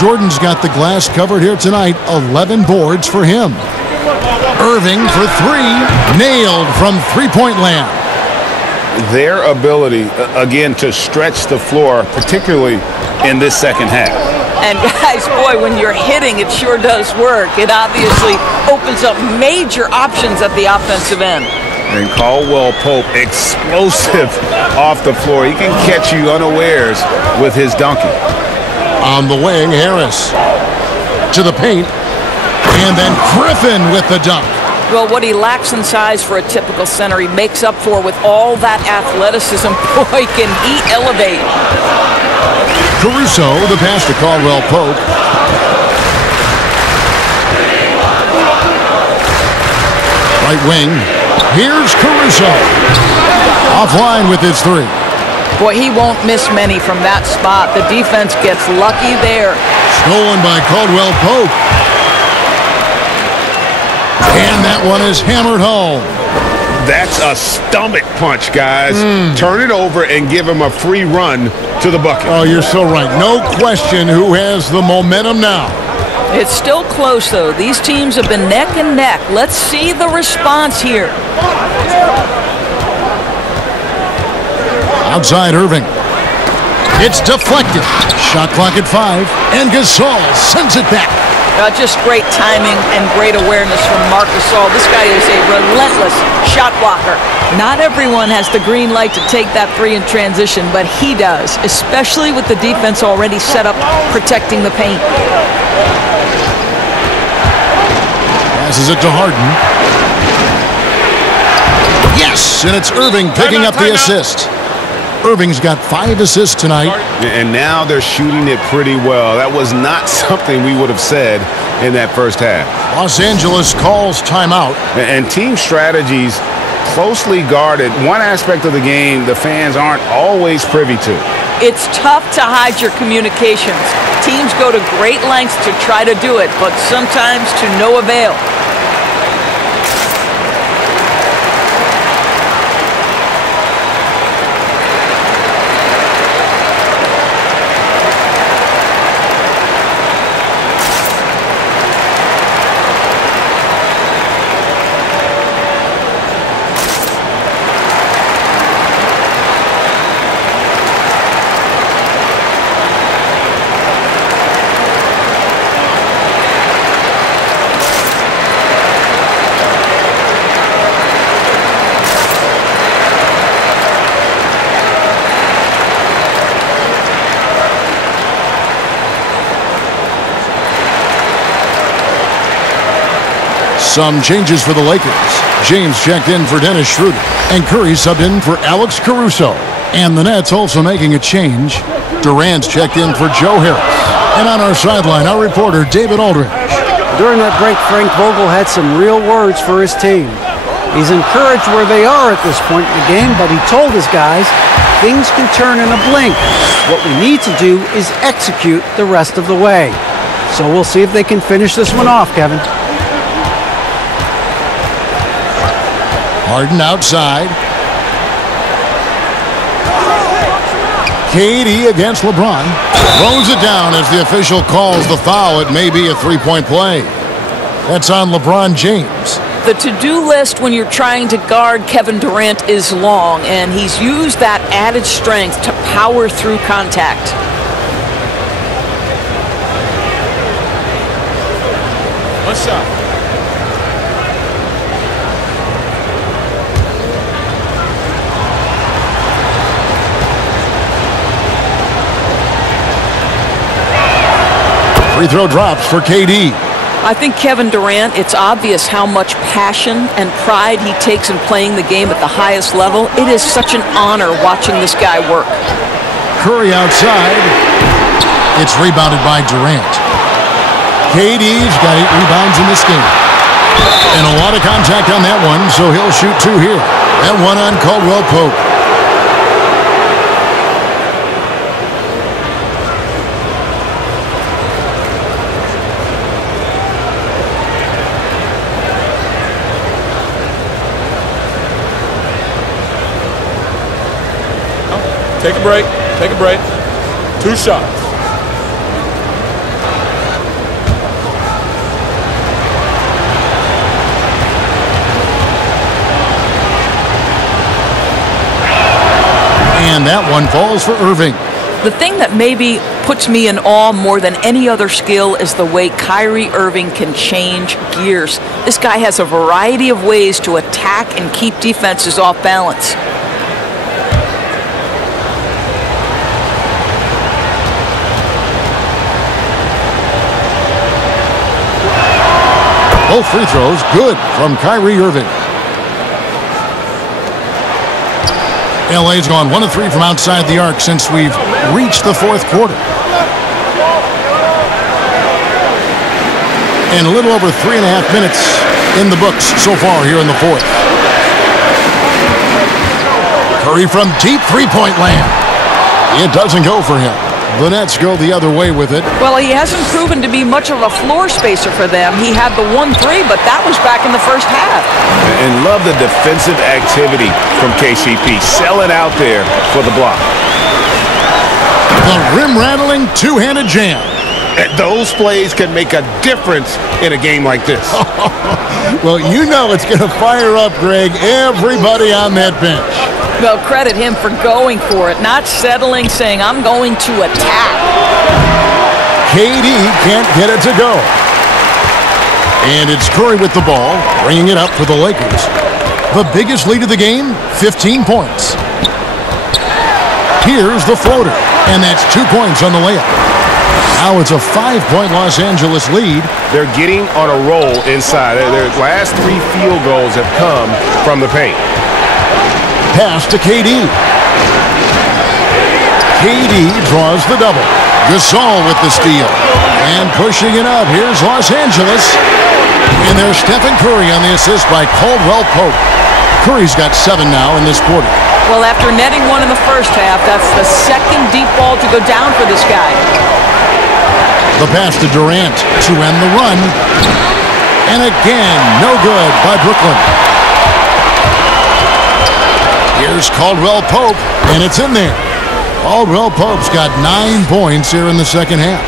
Jordan's got the glass covered here tonight. 11 boards for him. Irving for 3. Nailed from three-point land. Their ability, again, to stretch the floor, particularly in this second half. And guys, boy, when you're hitting, it sure does work. It obviously opens up major options at the offensive end. And Caldwell-Pope, explosive off the floor. He can catch you unawares with his dunking. On the wing, Harris to the paint. And then Griffin with the dunk. Well, what he lacks in size for a typical center, he makes up for with all that athleticism. Boy, can he elevate. Caruso, the pass to Caldwell-Pope. Right wing. Here's Caruso. Offline with his 3. Boy, he won't miss many from that spot. The defense gets lucky there. Stolen by Caldwell-Pope. And that one is hammered home. That's a stomach punch, guys. Turn it over and give him a free run to the bucket. Oh, you're so right. No question who has the momentum now. It's still close, though. These teams have been neck and neck. Let's see the response here. Outside Irving. It's deflected. Shot clock at 5. And Gasol sends it back. Just great timing and great awareness from Marc Gasol. This guy is a relentless shot blocker. Not everyone has the green light to take that three in transition, but he does, especially with the defense already set up protecting the paint. Passes it to Harden. Yes, and it's Irving picking up the assist. Irving's got 5 assists tonight. And now they're shooting it pretty well. That was not something we would have said in that first half. Los Angeles calls timeout. And team strategies closely guarded. One aspect of the game the fans aren't always privy to. It's tough to hide your communications. Teams go to great lengths to try to do it, but sometimes to no avail. Some changes for the Lakers. James checked in for Dennis Schroeder, and Curry subbed in for Alex Caruso. And the Nets also making a change. Durant's checked in for Joe Harris. And on our sideline, our reporter, David Aldridge. During that break, Frank Vogel had some real words for his team. He's encouraged where they are at this point in the game, but he told his guys things can turn in a blink. What we need to do is execute the rest of the way. So we'll see if they can finish this one off, Kevin. Harden outside. KD against LeBron. Throws it down as the official calls the foul. It may be a three-point play. That's on LeBron James. The to-do list when you're trying to guard Kevin Durant is long, and he's used that added strength to power through contact. One shot. Free throw drops for KD. I think Kevin Durant, it's obvious how much passion and pride he takes in playing the game at the highest level. It is such an honor watching this guy work. Curry outside. It's rebounded by Durant. KD's got 8 rebounds in this game. And a lot of contact on that one, so he'll shoot 2 here. That one on Caldwell Pope. Take a break. Take a break. 2 shots. And that one falls for Irving. The thing that maybe puts me in awe more than any other skill is the way Kyrie Irving can change gears. This guy has a variety of ways to attack and keep defenses off balance. Both free throws good from Kyrie Irving. LA's gone 1 of 3 from outside the arc since we've reached the 4th quarter. And a little over 3.5 minutes in the books so far here in the 4th. Curry from deep three-point land. It doesn't go for him. The Nets go the other way with it. Well, he hasn't proven to be much of a floor spacer for them. He had the 1-3, but that was back in the first half. And love the defensive activity from KCP. Selling out there for the block. The rim-rattling two-handed jam. Those plays can make a difference in a game like this. Well, you know it's going to fire up, Greg, everybody on that bench. Well, credit him for going for it, not settling, saying, I'm going to attack. KD can't get it to go. And it's Curry with the ball, bringing it up for the Lakers. The biggest lead of the game, 15 points. Here's the floater, and that's 2 points on the layup. Now it's a 5-point Los Angeles lead. They're getting on a roll inside. Their last 3 field goals have come from the paint. Pass to KD. KD draws the double. Gasol with the steal. And pushing it up, here's Los Angeles. And there's Stephen Curry on the assist by Caldwell Pope. Curry's got 7 now in this quarter. Well, after netting 1 in the first half, that's the second deep ball to go down for this guy. The pass to Durant to end the run. And again, no good by Brooklyn. Here's Caldwell Pope, and it's in there. Caldwell Pope's got 9 points here in the second half.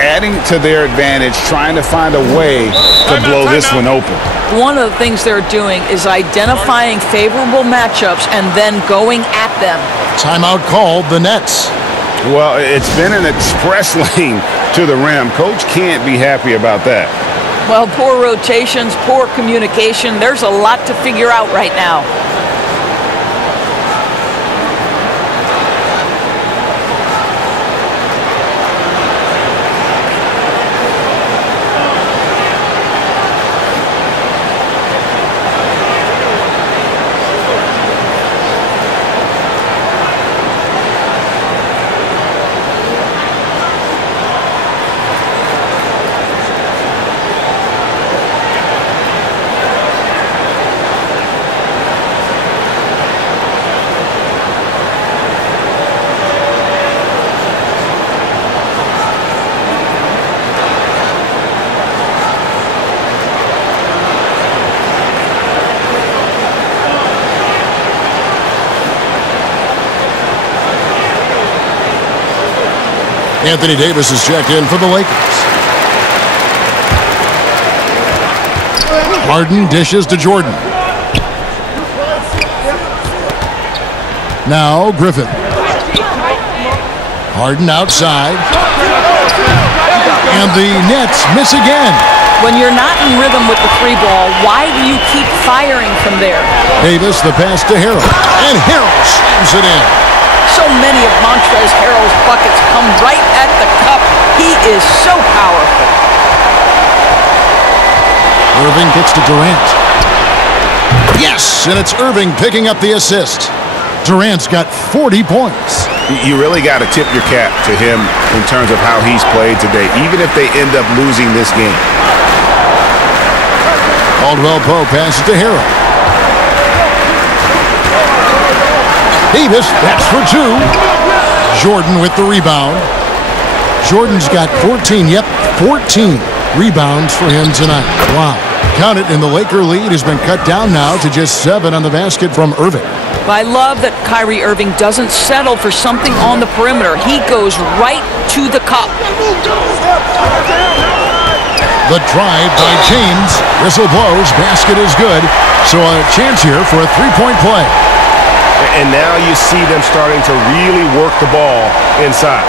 Adding to their advantage, trying to find a way to blow this one open. One of the things they're doing is identifying favorable matchups and then going at them. Timeout called, the Nets. Well, it's been an express lane to the rim. Coach can't be happy about that. Well, poor rotations, poor communication. There's a lot to figure out right now. Anthony Davis is checked in for the Lakers. Harden dishes to Jordan. Now Griffin. Harden outside. And the Nets miss again. When you're not in rhythm with the 3 ball, why do you keep firing from there? Davis, the pass to Harrell. And Harrell slams it in. So many of Montrezl Harrell's buckets come right at the cup. He is so powerful. Irving kicks to Durant. Yes, and it's Irving picking up the assist. Durant's got 40 points. You really got to tip your cap to him in terms of how he's played today, even if they end up losing this game. Caldwell Pope passes to Harrell. Davis, that's for 2. Jordan with the rebound. Jordan's got 14, 14 rebounds for him tonight. Wow. Count it, and the Laker lead has been cut down now to just 7 on the basket from Irving. I love that Kyrie Irving doesn't settle for something on the perimeter. He goes right to the cup. The drive by James. Whistle blows. Basket is good. So a chance here for a 3-point play. And now you see them starting to really work the ball inside.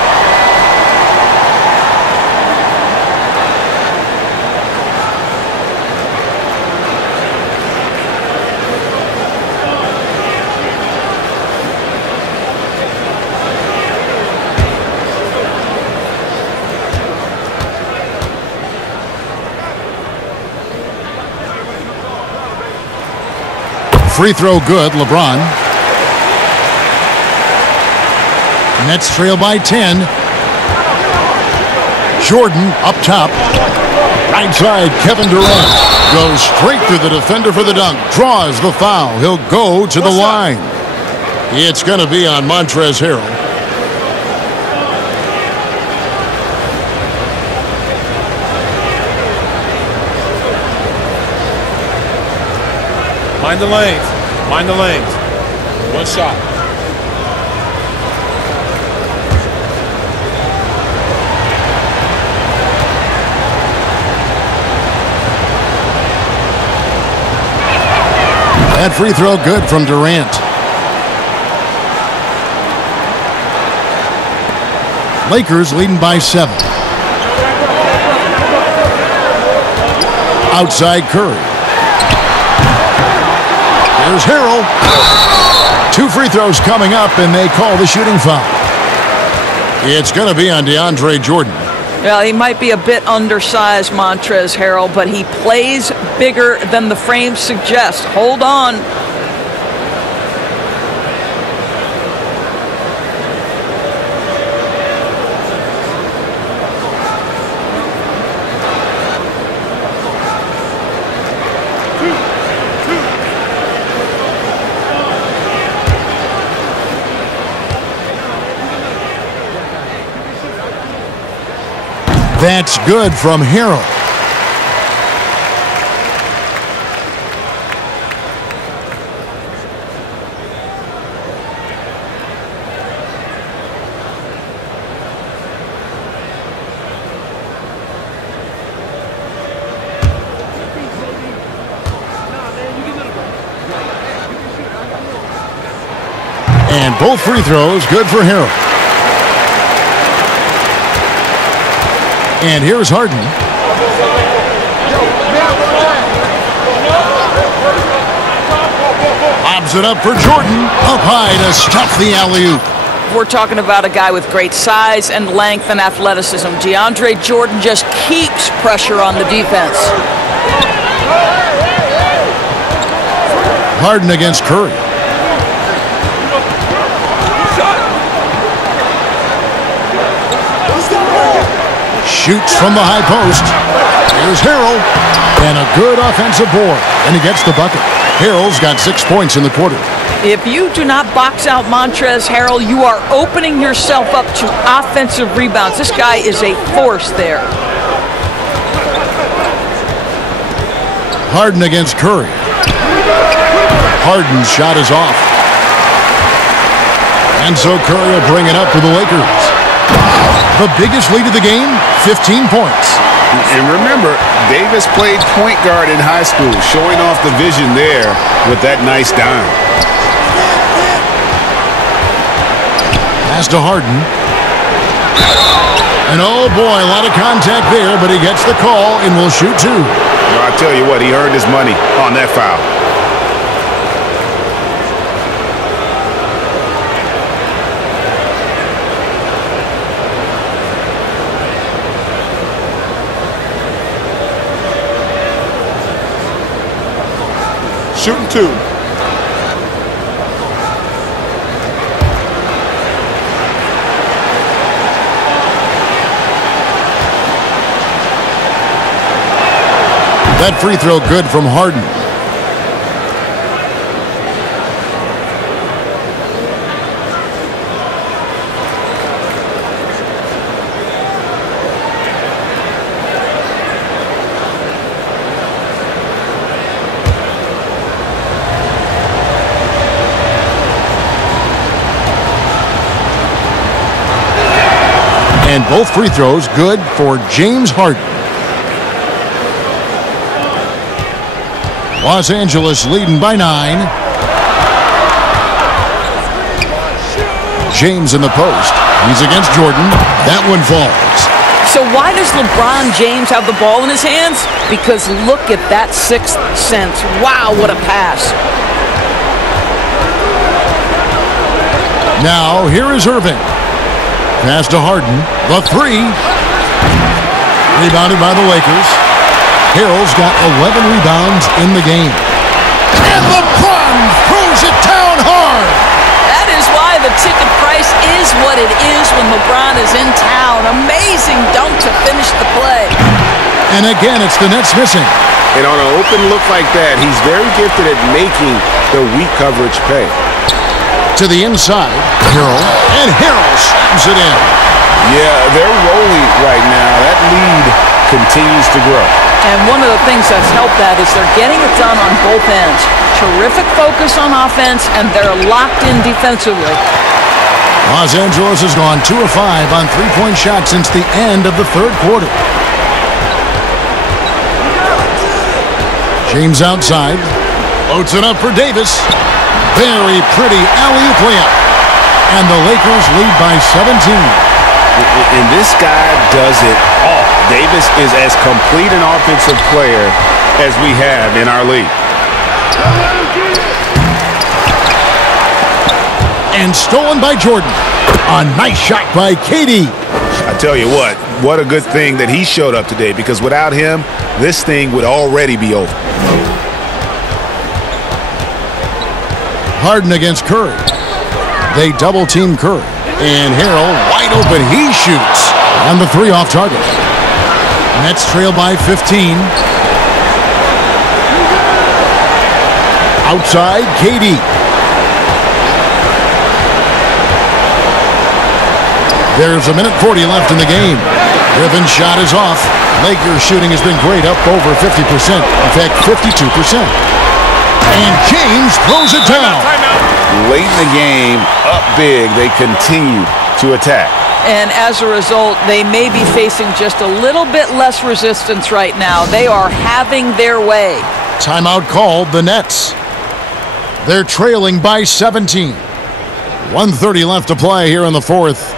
Free throw good, LeBron. Nets trail by 10. Jordan up top. Right side, Kevin Durant goes straight through the defender for the dunk. Draws the foul. He'll go to the line. It's going to be on Montrezl Harrell. Mind the lanes. Mind the lanes. One shot. That free throw good from Durant. Lakers leading by 7. Outside Curry. Here's Harrell. 2 free throws coming up, and they call the shooting foul. It's going to be on DeAndre Jordan. Well, he might be a bit undersized, Montrezl Harrell, but he plays bigger than the frame suggests. Hold on. That's good from Harrell. And both free throws good for Harrell. And here's Harden. Lobs it up for Jordan. Up high to stuff the alley-oop. We're talking about a guy with great size and length and athleticism. DeAndre Jordan just keeps pressure on the defense. Harden against Curry. Shoots from the high post. Here's Harrell. And a good offensive board. And he gets the bucket. Harrell's got 6 points in the quarter. If you do not box out Montrezl Harrell, you are opening yourself up to offensive rebounds. This guy is a force there. Harden against Curry. Harden's shot is off. And so Curry will bring it up for the Lakers. The biggest lead of the game, 15 points. And remember, Davis played point guard in high school, showing off the vision there with that nice dime. Pass to Harden. And oh boy, a lot of contact there, but he gets the call and will shoot 2. Well, I tell you what, he earned his money on that foul. Shooting 2. That free throw good from Harden. And both free throws good for James Harden. Los Angeles leading by 9. James in the post. He's against Jordan. That one falls. So why does LeBron James have the ball in his hands? Because look at that 6th sense. Wow, what a pass. Now, here is Irving. Pass to Harden. The 3. Rebounded by the Lakers. Harrell's got 11 rebounds in the game. And LeBron throws it down hard. That is why the ticket price is what it is when LeBron is in town. Amazing dunk to finish the play. And again, it's the Nets missing. And on an open look like that, he's very gifted at making the weak coverage pay. To the inside, Harrell. And Harrell slams it in. Yeah, they're rolling right now. That lead continues to grow. And one of the things that's helped that is they're getting it done on both ends. Terrific focus on offense, and they're locked in defensively. Los Angeles has gone 2 of 5 on three-point shots since the end of the third quarter. James outside. Loads it up for Davis. Very pretty alley-oop layup. And the Lakers lead by 17. And this guy does it all. Davis is as complete an offensive player as we have in our league. And stolen by Jordan. A nice shot by KD. I tell you what a good thing that he showed up today, because without him, this thing would already be over. Harden against Curry. They double-team Curry. And Harrell wide open. He shoots. And the three off target. Nets trail by 15. Outside, KD. There's a minute 40 left in the game. Griffin's shot is off. Lakers shooting has been great, up over 50%. In fact, 52%. And James throws it down. Late in the game, up big, they continue to attack. And as a result, they may be facing just a little bit less resistance right now. They are having their way. Timeout called, the Nets. They're trailing by 17. 1:30 left to play here in the fourth.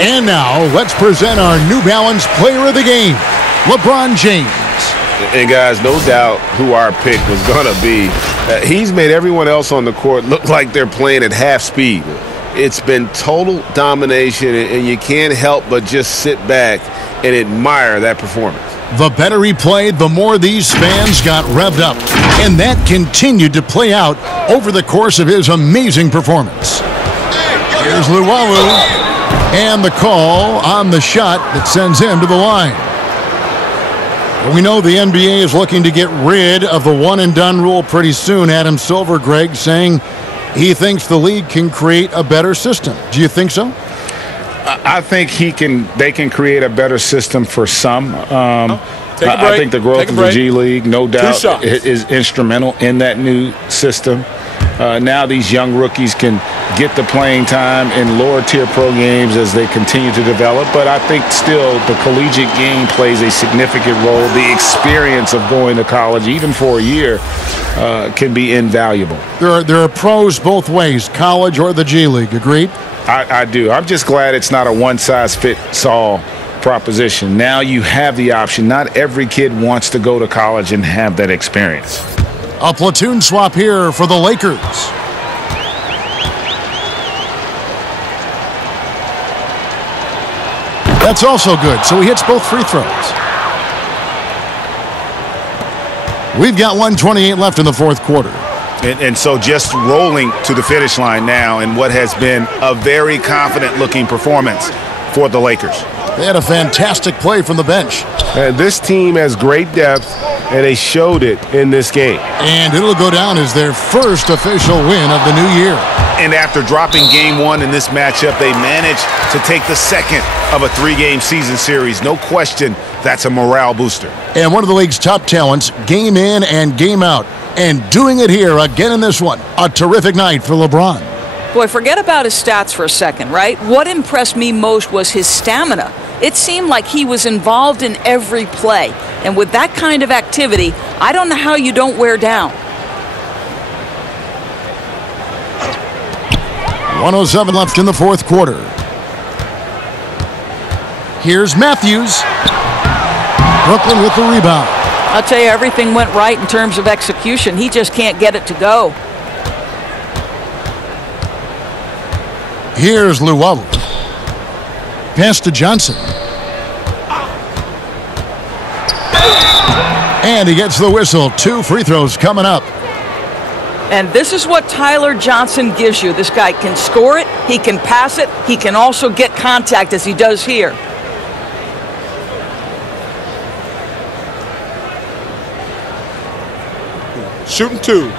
And now, let's present our New Balance Player of the Game, LeBron James. And guys, no doubt who our pick was going to be. He's made everyone else on the court look like they're playing at half speed. It's been total domination, and you can't help but just sit back and admire that performance. The better he played, the more these fans got revved up. And that continued to play out over the course of his amazing performance. Here's Luwawu. And the call on the shot that sends him to the line. We know the NBA is looking to get rid of the one-and-done rule pretty soon. Adam Silver, Greg, saying he thinks the league can create a better system. Do you think so? I think they can create a better system for some. I think the growth of the G League, no doubt, is instrumental in that new system. Now these young rookies can get the playing time in lower-tier pro games as they continue to develop. But I think still the collegiate game plays a significant role. The experience of going to college, even for a year, can be invaluable. There are pros both ways, college or the G League. Agreed? I do. I'm just glad it's not a one-size-fits-all proposition. Now you have the option. Not every kid wants to go to college and have that experience. A platoon swap here for the Lakers. That's also good, so he hits both free throws. We've got 1:28 left in the fourth quarter. And so just rolling to the finish line now in what has been a very confident-looking performance for the Lakers. They had a fantastic play from the bench. This team has great depth, and they showed it in this game. And it'll go down as their first official win of the new year. And after dropping game one in this matchup, they managed to take the second of a three-game season series. No question, that's a morale booster. And one of the league's top talents, game in and game out. And doing it here again in this one. A terrific night for LeBron. Boy, forget about his stats for a second, right? What impressed me most was his stamina. It seemed like he was involved in every play. And with that kind of activity, I don't know how you don't wear down. 1:07 left in the fourth quarter. Here's Matthews. Brooklyn with the rebound. I'll tell you, everything went right in terms of execution. He just can't get it to go. Here's Llewellyn. Pass to Johnson. And he gets the whistle. 2 free throws coming up. And this is what Tyler Johnson gives you. This guy can score it, he can pass it, he can also get contact as he does here. Shooting 2.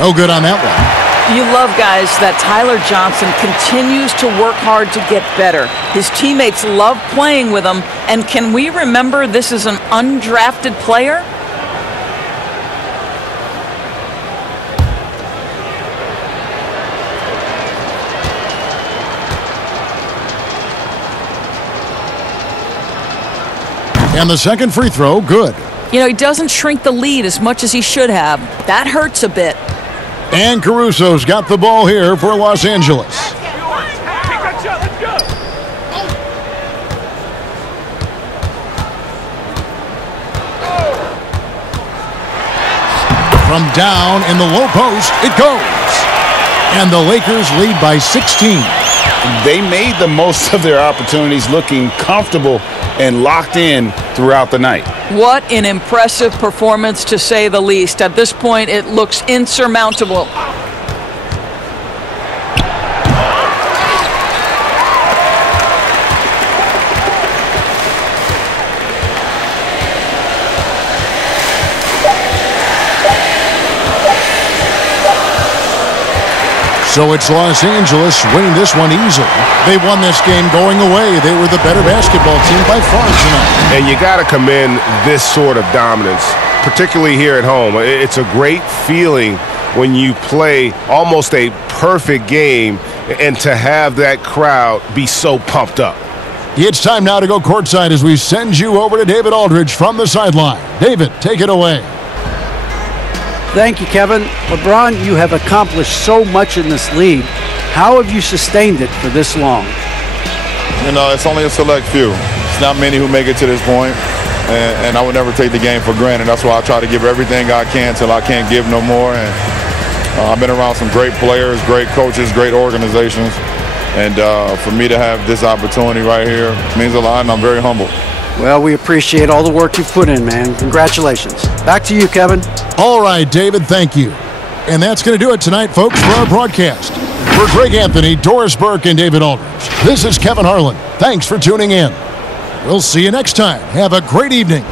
No good on that one. You love, guys, that Tyler Johnson continues to work hard to get better. His teammates love playing with him. And can we remember this is an undrafted player? And the second free throw, good. You know, he doesn't shrink the lead as much as he should have. That hurts a bit. And Caruso's got the ball here for Los Angeles. From down in the low post, it goes. And the Lakers lead by 16. They made the most of their opportunities, looking comfortable and locked in throughout the night. What an impressive performance, to say the least. At this point, it looks insurmountable. So it's Los Angeles winning this one easily. They won this game going away. They were the better basketball team by far tonight. And you got to commend this sort of dominance, particularly here at home. It's a great feeling when you play almost a perfect game and to have that crowd be so pumped up. It's time now to go courtside as we send you over to David Aldridge from the sideline. David, take it away. Thank you, Kevin. LeBron, you have accomplished so much in this league. How have you sustained it for this long? You know, it's only a select few. It's not many who make it to this point, and I would never take the game for granted. That's why I try to give everything I can till I can't give no more. And I've been around some great players, great coaches, great organizations, and for me to have this opportunity right here means a lot, and I'm very humble. Well, we appreciate all the work you've put in, man. Congratulations. Back to you, Kevin. All right, David, thank you. And that's going to do it tonight, folks, for our broadcast. For Greg Anthony, Doris Burke, and David Aldridge, this is Kevin Harlan. Thanks for tuning in. We'll see you next time. Have a great evening.